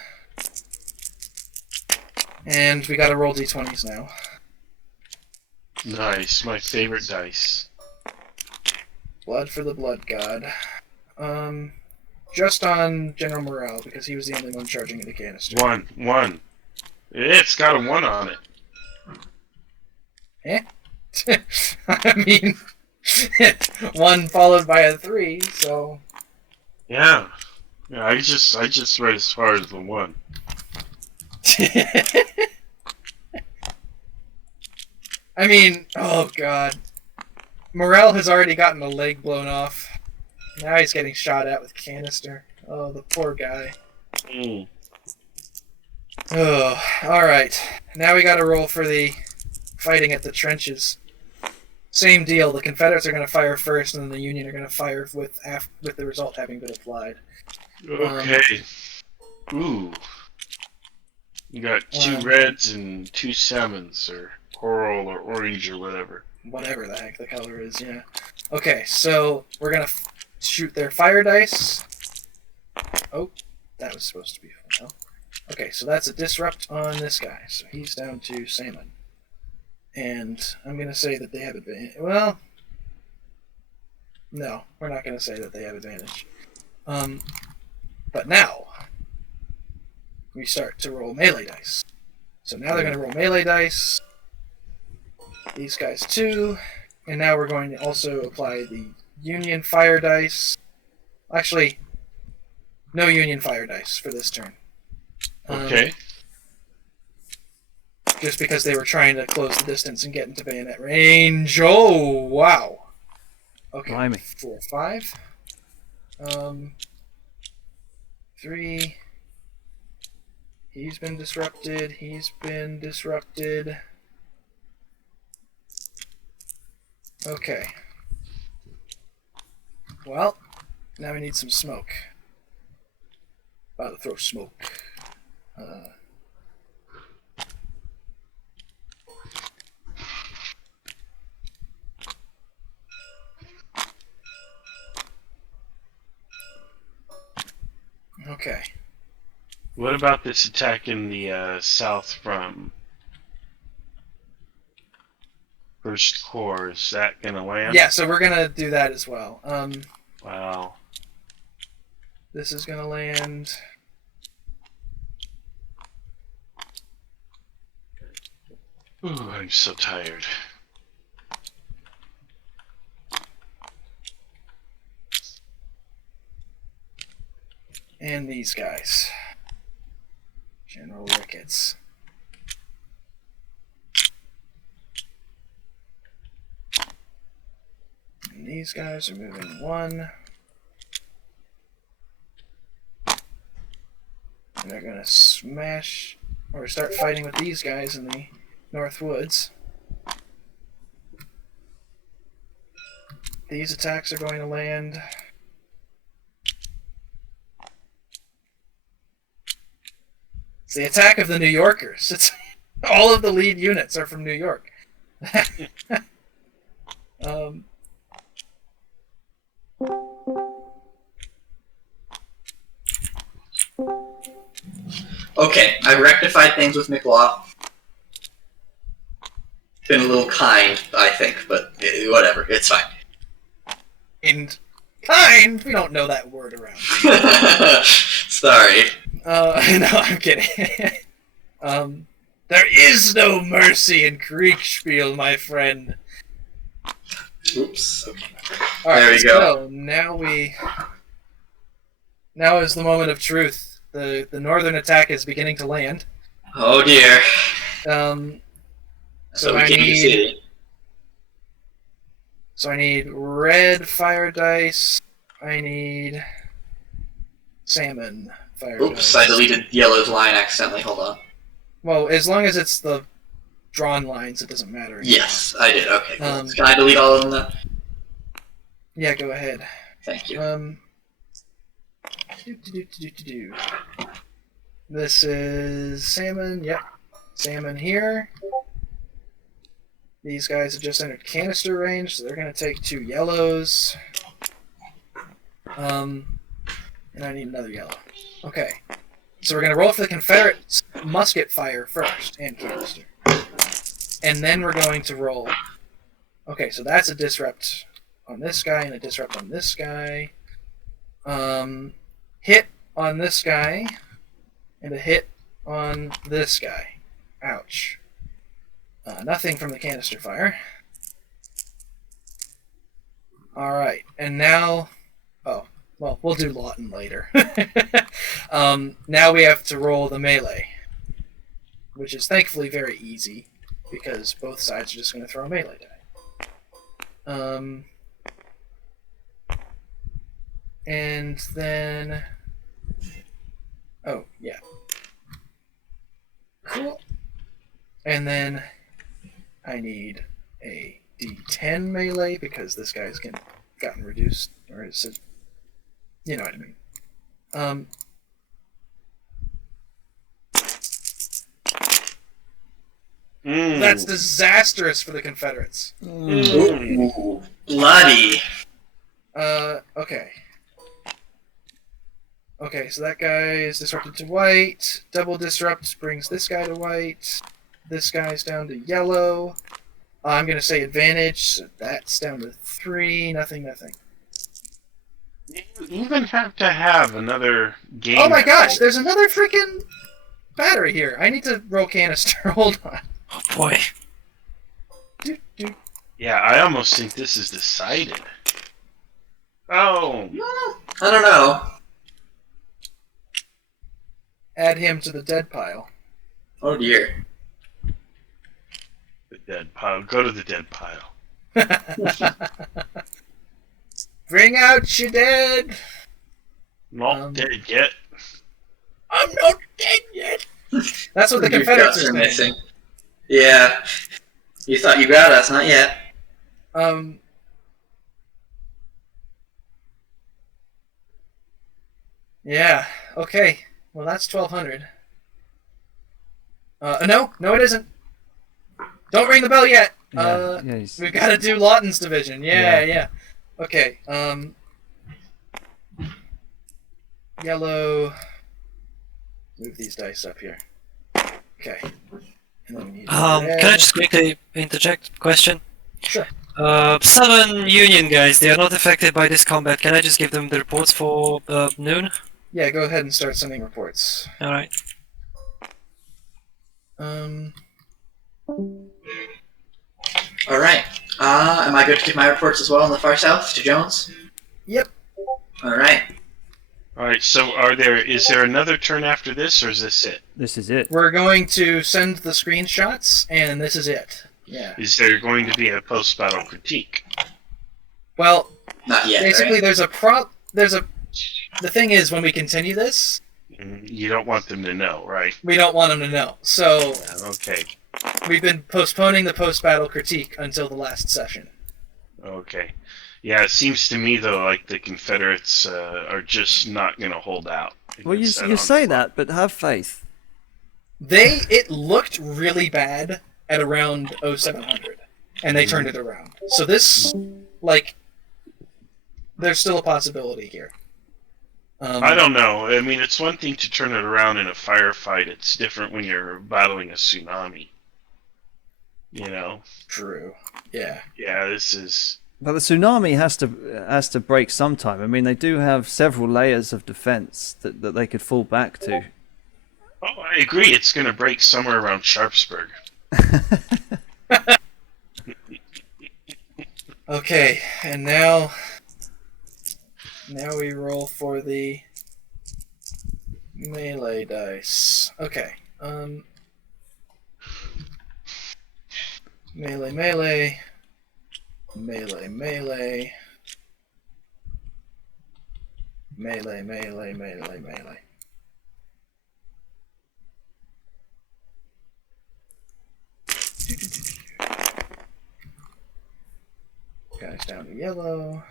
And we gotta roll d20s now. Nice, my favorite dice. Blood for the blood god. Just on General Morale, because he was the only one charging in the canister. 1. It's got a 1 on it. I mean, 1 followed by a 3, so... Yeah. Yeah, I just read as far as the 1. I mean, oh god. Morel has already gotten a leg blown off. Now he's getting shot at with canister. Oh, the poor guy. Oh, alright. Now we gotta roll for the fighting at the trenches. Same deal. The Confederates are going to fire first, and then the Union are going to fire with the result having been applied. Okay. Ooh. You got 2 reds and 2 salmons, or coral or orange or whatever. Whatever the heck the color is, yeah. Okay, so we're going to shoot their fire dice. Oh, that was supposed to be full. Okay, so that's a disrupt on this guy. So he's down to salmon. And I'm going to say that they have advantage. Well, no, we're not going to say that they have advantage. But now, we start to roll melee dice. So now they're going to roll melee dice. These guys too. And now we're going to also apply the Union fire dice. Actually, no Union fire dice for this turn. Okay. Just because they were trying to close the distance and get into bayonet range. Oh, wow. Okay, Blimey. 4, 5. 3. He's been disrupted. He's been disrupted. Okay. Well, now we need some smoke. About to throw smoke. Okay. What about this attack in the south from First Corps? Is that gonna land? Yeah, so we're gonna do that as well. Wow. This is gonna land. Ooh, I'm so tired. And these guys. General Ricketts. And these guys are moving 1. And they're gonna smash or start fighting with these guys in the North Woods. These attacks are going to land. It's the attack of the New Yorkers. It's all of the lead units are from New York. Okay, I rectified things with McLaw. Been a little kind, I think, but whatever, it's fine. And kind? We don't know that word around. Sorry. No, I'm kidding. There is no mercy in Kriegsspiel, my friend. Oops. Okay. Alright, there we go. So now is the moment of truth. The northern attack is beginning to land. Oh dear. So I need red fire dice. I need salmon fire dice. Oops, I deleted yellow's line accidentally. Hold on. Well, as long as it's the drawn lines, it doesn't matter anymore. Yes, I did. Okay. Cool. Can I delete all of them then? Yeah, go ahead. Thank you. This is salmon. Yep. Salmon here. These guys have just entered canister range, so they're going to take 2 yellows. And I need another yellow. Okay. So we're going to roll for the Confederate musket fire first, and canister. And then we're going to roll. Okay, so that's a disrupt on this guy and a disrupt on this guy. Hit on this guy, and a hit on this guy. Ouch. Nothing from the canister fire. Alright, and now... Oh, Well, we'll do Lawton later. Now we have to roll the melee, which is thankfully very easy because both sides are just going to throw a melee die. And then... Oh, yeah. Cool. And then I need a D10 melee because this guy's gotten reduced, or is it? You know what I mean. That's disastrous for the Confederates. Ooh, bloody. Okay. Okay, so that guy is disrupted to white. Double disrupt brings this guy to white. This guy's down to yellow. I'm going to say advantage, so that's down to 3. Nothing. You even have to have another game. Oh my gosh, there's another freaking battery here. I need to roll canister. Hold on. Oh boy. Yeah, I almost think this is decided. Oh. I don't know. Add him to the dead pile. Oh dear. The dead pile. Go to the dead pile. Bring out your dead. Not dead yet. I'm not dead yet. That's what the Confederates are missing. Yeah. You thought you got us, not yet. Yeah. Okay. Well, that's 1,200. No, it isn't. Don't ring the bell yet. We've got to do Lawton's division. Yeah. Okay. Yellow. Move these dice up here. Okay. And then we need can I just quickly interject? Question. Sure. 7 Union guys. They are not affected by this combat. Can I just give them the reports for noon? Yeah, go ahead and start sending reports. All right. All right. Am I good to give my reports as well in the far south to Jones? Yep. All right. All right. So, is there another turn after this, or is this it? This is it. We're going to send the screenshots, and this is it. Yeah. Is there going to be a post-battle critique? Well, not yet. Basically, right? The thing is, when we continue this, you don't want them to know, right? We don't want them to know. So, okay. We've been postponing the post-battle critique until the last session. Okay. Yeah, it seems to me, though, like the Confederates are just not going to hold out. Well, you say that, but have faith. It looked really bad at around 0700, and they turned it around. So this, there's still a possibility here. I don't know. I mean, it's one thing to turn it around in a firefight. It's different when you're battling a tsunami. You know? True. Yeah. Yeah, this is... But the tsunami has to break sometime. I mean, they do have several layers of defense that they could fall back to. Oh, I agree. It's going to break somewhere around Sharpsburg. Okay, and now we roll for the melee dice. Okay. Melee. Melee. Guy's down to yellow.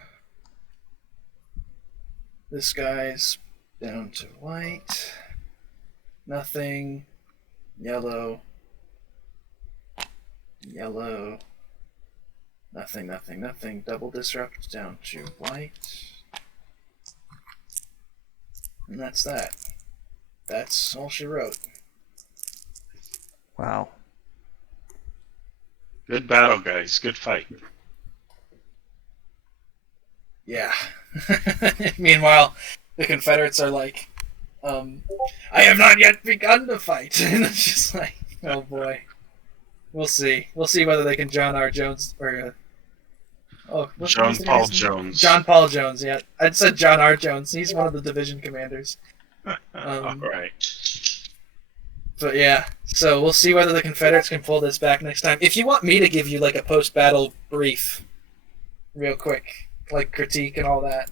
This guy's down to white. Nothing. Yellow. Nothing. Double disrupt down to white. And that's that. That's all she wrote. Wow. Good battle, guys. Good fight. Yeah. Meanwhile, the Confederates are like, I have not yet begun to fight. And it's just like, oh boy. We'll see. We'll see whether they can John R. Jones or Oh, John Paul Jones. John Paul Jones, yeah. I said John R. Jones. He's one of the division commanders. All right. But yeah, so we'll see whether the Confederates can pull this back next time. If you want me to give you like a post-battle brief, real quick, like critique and all that,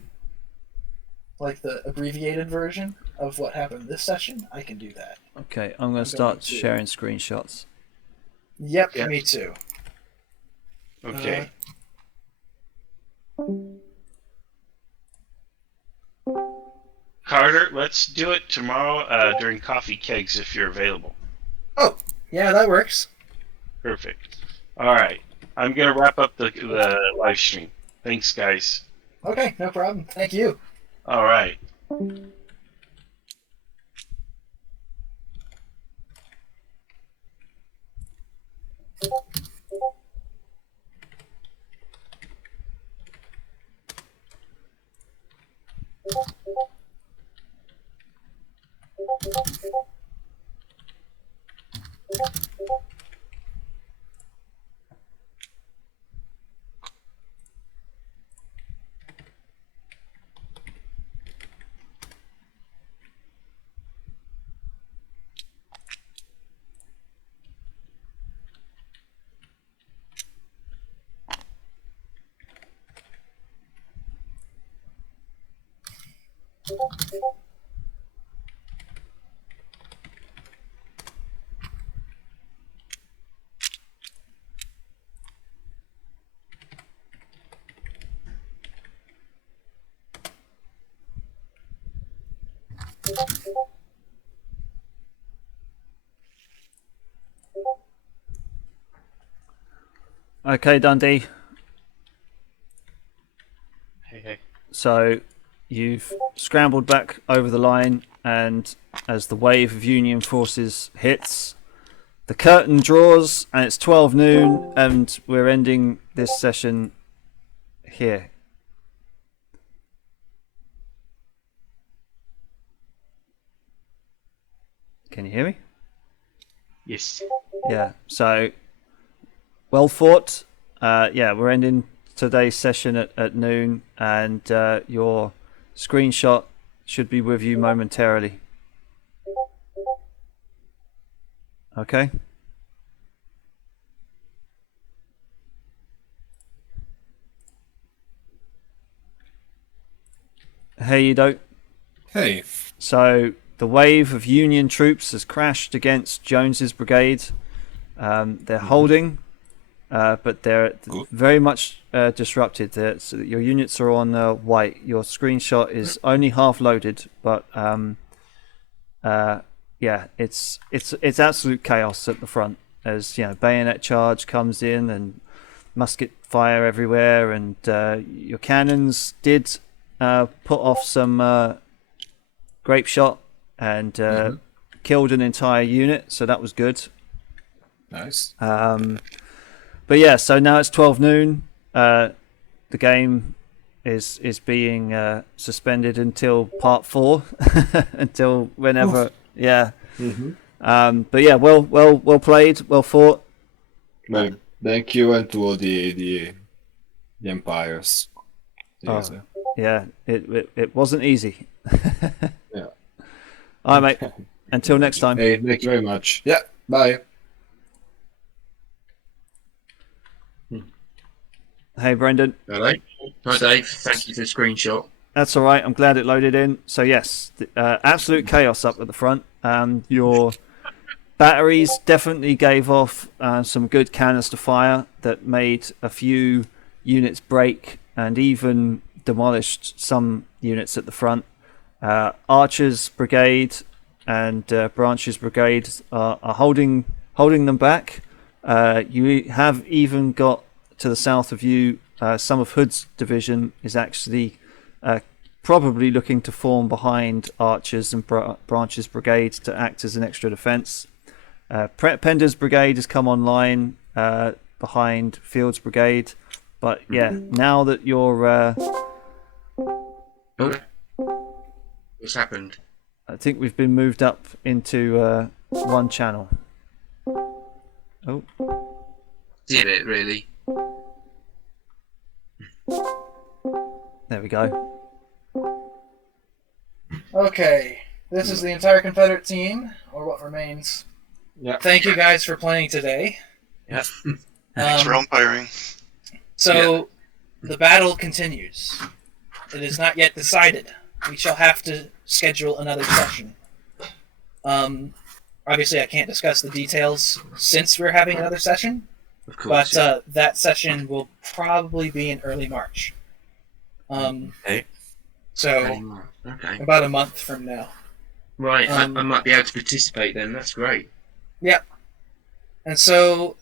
like the abbreviated version of what happened this session, I can do that. Okay, I'm going to start sharing screenshots. Yep, me too. Okay. Carter, let's do it tomorrow during Coffee Kegs if you're available. Oh, yeah, that works. Perfect. All right. I'm going to wrap up the live stream. Thanks, guys. Okay, no problem. Thank you. All right. Okay, Dundee. Hey. So you've scrambled back over the line, and as the wave of Union forces hits, the curtain draws, and it's 12 noon, and we're ending this session here. Can you hear me? Yes. Yeah, so well fought. Yeah, we're ending today's session at noon, and your screenshot should be with you momentarily. Okay? Hey, Udo. Hey. So the wave of Union troops has crashed against Jones's brigade. They're holding, but they're very much disrupted. So your units are on white. Your screenshot is only half loaded, but yeah, it's absolute chaos at the front as bayonet charge comes in and musket fire everywhere, and your cannons did put off some grape shot and killed an entire unit, so that was good. Nice. But yeah, so now it's 12 noon. The game is being suspended until part 4, until whenever. Oof. Yeah. Mm-hmm. But yeah, well played, well fought. Well, thank you, and to all the Empires. Yeah, it wasn't easy. Yeah. All right, mate. Until next time. Hey, thank you very much. Yeah, bye. Hey, Brendan. Hello. Hi, Dave. Thank you for the screenshot. That's all right. I'm glad it loaded in. So yes, absolute chaos up at the front. Your batteries definitely gave off some good canister fire that made a few units break and even demolished some units at the front. Archer's brigade and Branch's brigade are holding them back. You have even got to the south of you, some of Hood's division is actually probably looking to form behind Archer's and Branch's brigade to act as an extra defence. Pender's brigade has come online behind Field's brigade, but yeah, now that you're what's happened? I think we've been moved up into one channel. Oh, did it really? There we go. Okay, this is the entire Confederate team, or what remains. Yeah. Thank you guys for playing today. Yeah. Thanks for umpiring. So, the battle continues. It is not yet decided. We shall have to schedule another session. Obviously, I can't discuss the details since we're having another session. Of course. But that session will probably be in early March. Okay. So, Okay. about a month from now. Right, I might be able to participate then. That's great. Yep. And so,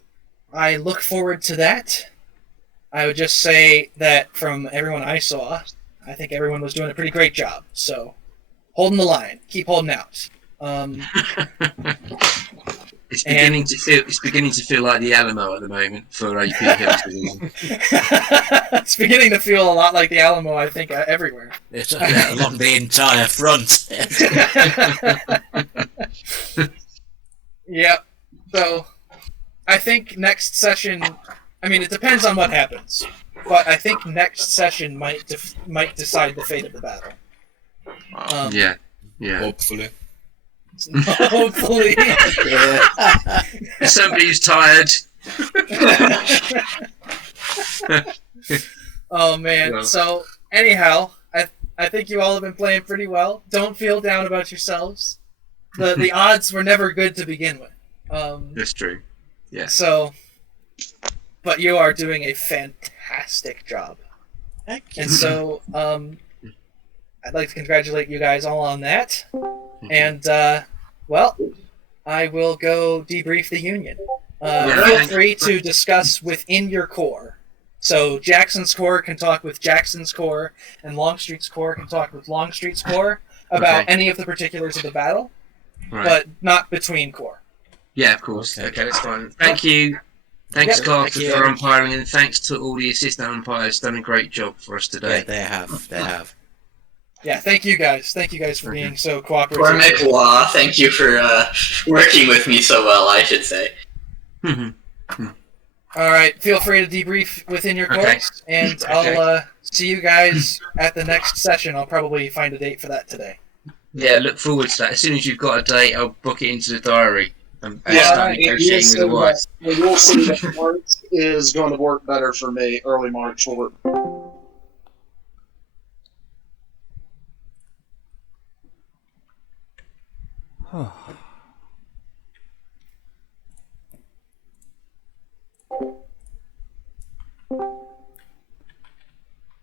I look forward to that. I would just say that from everyone I saw, I think everyone was doing a pretty great job. So, holding the line. Keep holding out. It's beginning to feel like the Alamo at the moment for AP Hills Division. It's beginning to feel a lot like the Alamo, I think, everywhere. It's along the entire front. Yep. So, I think next session... I mean, it depends on what happens. But I think next session might decide the fate of the battle. Yeah. Hopefully. Hopefully. Somebody's tired. Oh man. Yeah. So anyhow, I think you all have been playing pretty well. Don't feel down about yourselves. The odds were never good to begin with. That's true. Yeah. So, but you are doing a fantastic job. And so, I'd like to congratulate you guys all on that. And, well, I will go debrief the Union. Feel free to discuss within your corps. So Jackson's Corps can talk with Jackson's Corps, and Longstreet's Corps can talk with Longstreet's Corps about any of the particulars of the battle, but not between corps. Yeah, of course. Okay, that's fine. Thank you. Thanks, Clark, for umpiring, and thanks to all the assistant umpires. Done a great job for us today. Yeah, they have. Yeah, thank you guys. Thank you guys for being so cooperative. Cormac, thank you for working with me so well, I should say. Alright, feel free to debrief within your course, and I'll see you guys at the next session. I'll probably find a date for that today. Yeah, look forward to that. As soon as you've got a date, I'll book it into the diary. And Yeah, start negotiating with the wife. we'll see that March is going to work better for me. Early March will work.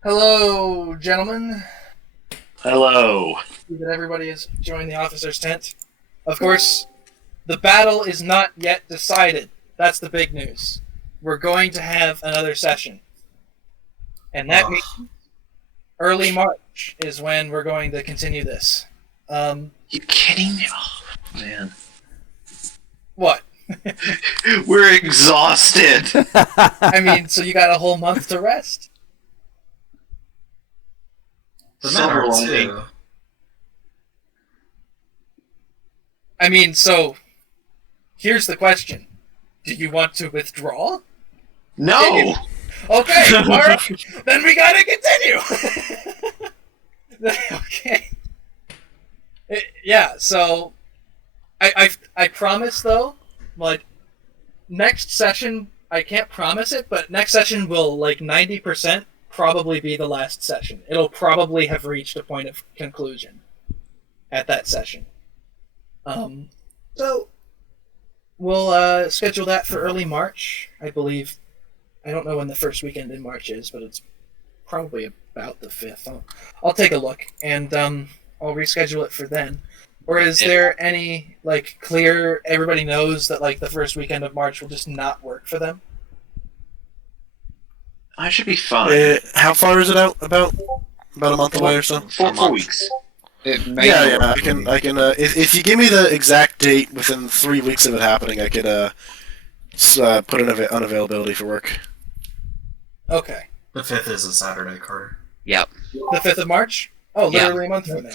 Hello, gentlemen. Hello. See that everybody has joined the officer's tent. Of course, the battle is not yet decided. That's the big news. We're going to have another session. And that means early March is when we're going to continue this. You kidding me? Oh, man. What? We're exhausted. I mean, so you got a whole month to rest? Silver lining. I mean, so here's the question. Do you want to withdraw? No! Okay, alright. Then we gotta continue! Okay. Yeah, so I promise though, like, next session, I can't promise it, but next session will, like, 90% probably be the last session. It'll probably have reached a point of conclusion at that session. So we'll schedule that for early March, I believe. I don't know when the first weekend in March is, but it's probably about the 5th. I'll take a look, and I'll reschedule it for then. Or is there any, like, clear, everybody knows that, like, the first weekend of March will just not work for them? I should be fine. How far is it out? About a month away or so? 4 weeks. Yeah. I can. If you give me the exact date within 3 weeks of it happening, I could put an unavailability for work. Okay. The 5th is a Saturday, Carter. Yep. The 5th of March? Oh, literally a month from now.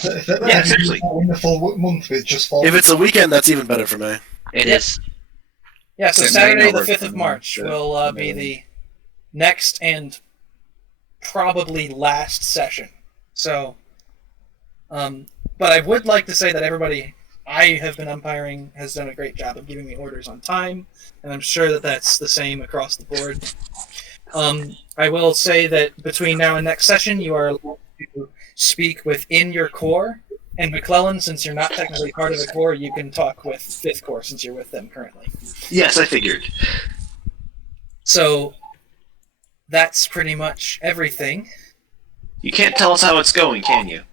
Yeah, seriously. In the full month with just 4 If it's a weekend, that's even better for me. It is. Yeah, so Saturday the 5th of March will be the next and probably last session. So, but I would like to say that everybody I have been umpiring has done a great job of giving me orders on time, and I'm sure that that's the same across the board. I will say that between now and next session, you are allowed to speak within your corps, and McClellan, since you're not technically part of the corps, you can talk with 5th Corps since you're with them currently. Yes, I figured. So, that's pretty much everything. You can't tell us how it's going, can you?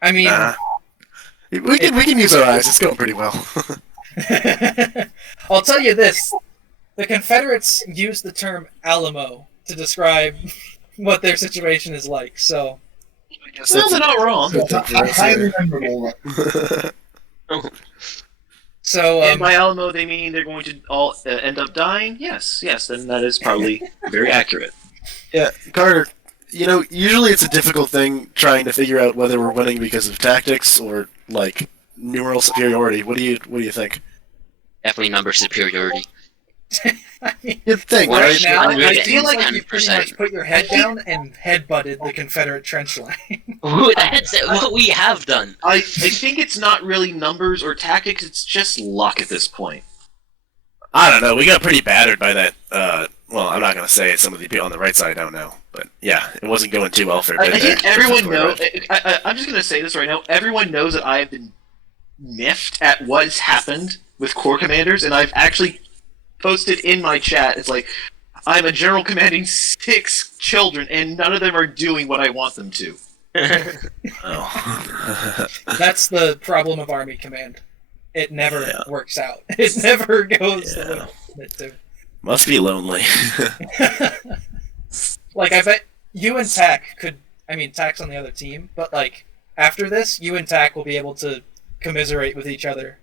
I mean... We can use our eyes. It's going pretty well. I'll tell you this. The Confederates use the term Alamo to describe what their situation is like, so... Well, they're not wrong. Highly memorable. So, and by Alamo, they mean they're going to all end up dying? Yes, then that is probably very accurate. Yeah, Carter, usually it's a difficult thing trying to figure out whether we're winning because of tactics or, like, numeral superiority. What do you think? Definitely number superiority. You'd think, right? right? Now, I feel like you 100%. pretty much put your head down and headbutted the Confederate trench line. That's what we have done. I think it's not really numbers or tactics, it's just luck at this point. I don't know. We got pretty battered by that. Well, I'm not going to say some of the people on the right side don't know. But yeah, it wasn't going too well for a bit. I think everyone knows. I'm just going to say this right now. Everyone knows that I have been miffed at what's happened with Corps commanders, and I've actually posted in my chat. It's like, I'm a general commanding 6 children, and none of them are doing what I want them to. That's the problem of Army Command. It never works out. It never goes the way you want it to. Must be lonely. Like, I bet you and Tack could... I mean, Tack's on the other team, but, like, after this, you and Tack will be able to commiserate with each other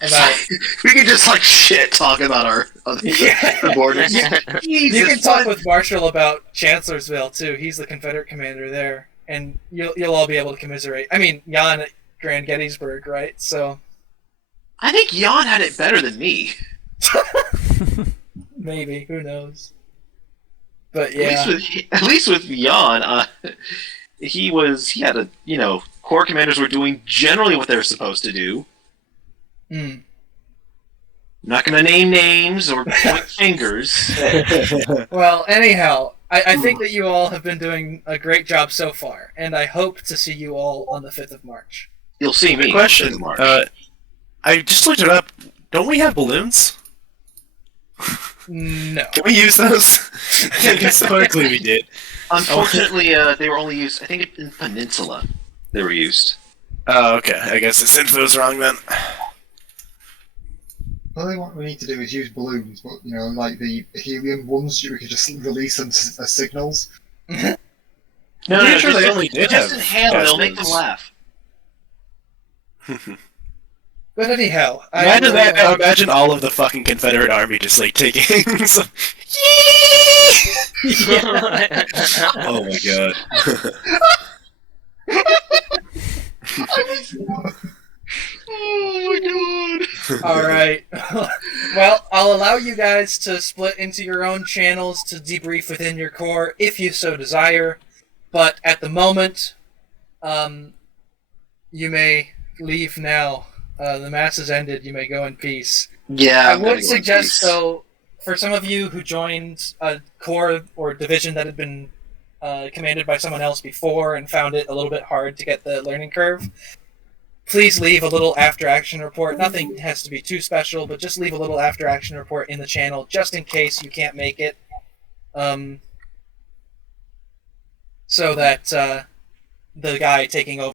about... We can just, like, shit talk about our the borders. You can talk with Marshall about Chancellorsville, too. He's the Confederate commander there, and you'll all be able to commiserate. I mean, Jan at Grand Gettysburg, right? So... I think Jan had it better than me. Maybe, who knows? But yeah, at least with Jan, he had a Corps commanders were doing generally what they're supposed to do. I'm not going to name names or point fingers. Well, anyhow, I think that you all have been doing a great job so far, and I hope to see you all on the 5th of March. You'll see me. Good question. I just looked it up. Don't we have balloons? No. Can we use those? Historically, we did. Unfortunately, they were only used, I think, in Peninsula. They were used. Oh, okay. I guess this info's wrong then. I think what we need to do is use balloons, but, like the helium ones, we could just release them as signals. No, Sure they only did just have inhale, gas they'll make them balloons. laugh. But anyhow, imagine all of the fucking Confederate army just like taking some... Oh my god. Oh my god. Alright. Well, I'll allow you guys to split into your own channels to debrief within your corps, if you so desire. But at the moment, you may leave now. The mass has ended. You may go in peace. Yeah, I would suggest, though, for some of you who joined a corps or division that had been commanded by someone else before and found it a little bit hard to get the learning curve, please leave a little after-action report. Nothing has to be too special, but just leave a little after-action report in the channel, just in case you can't make it, so that the guy taking over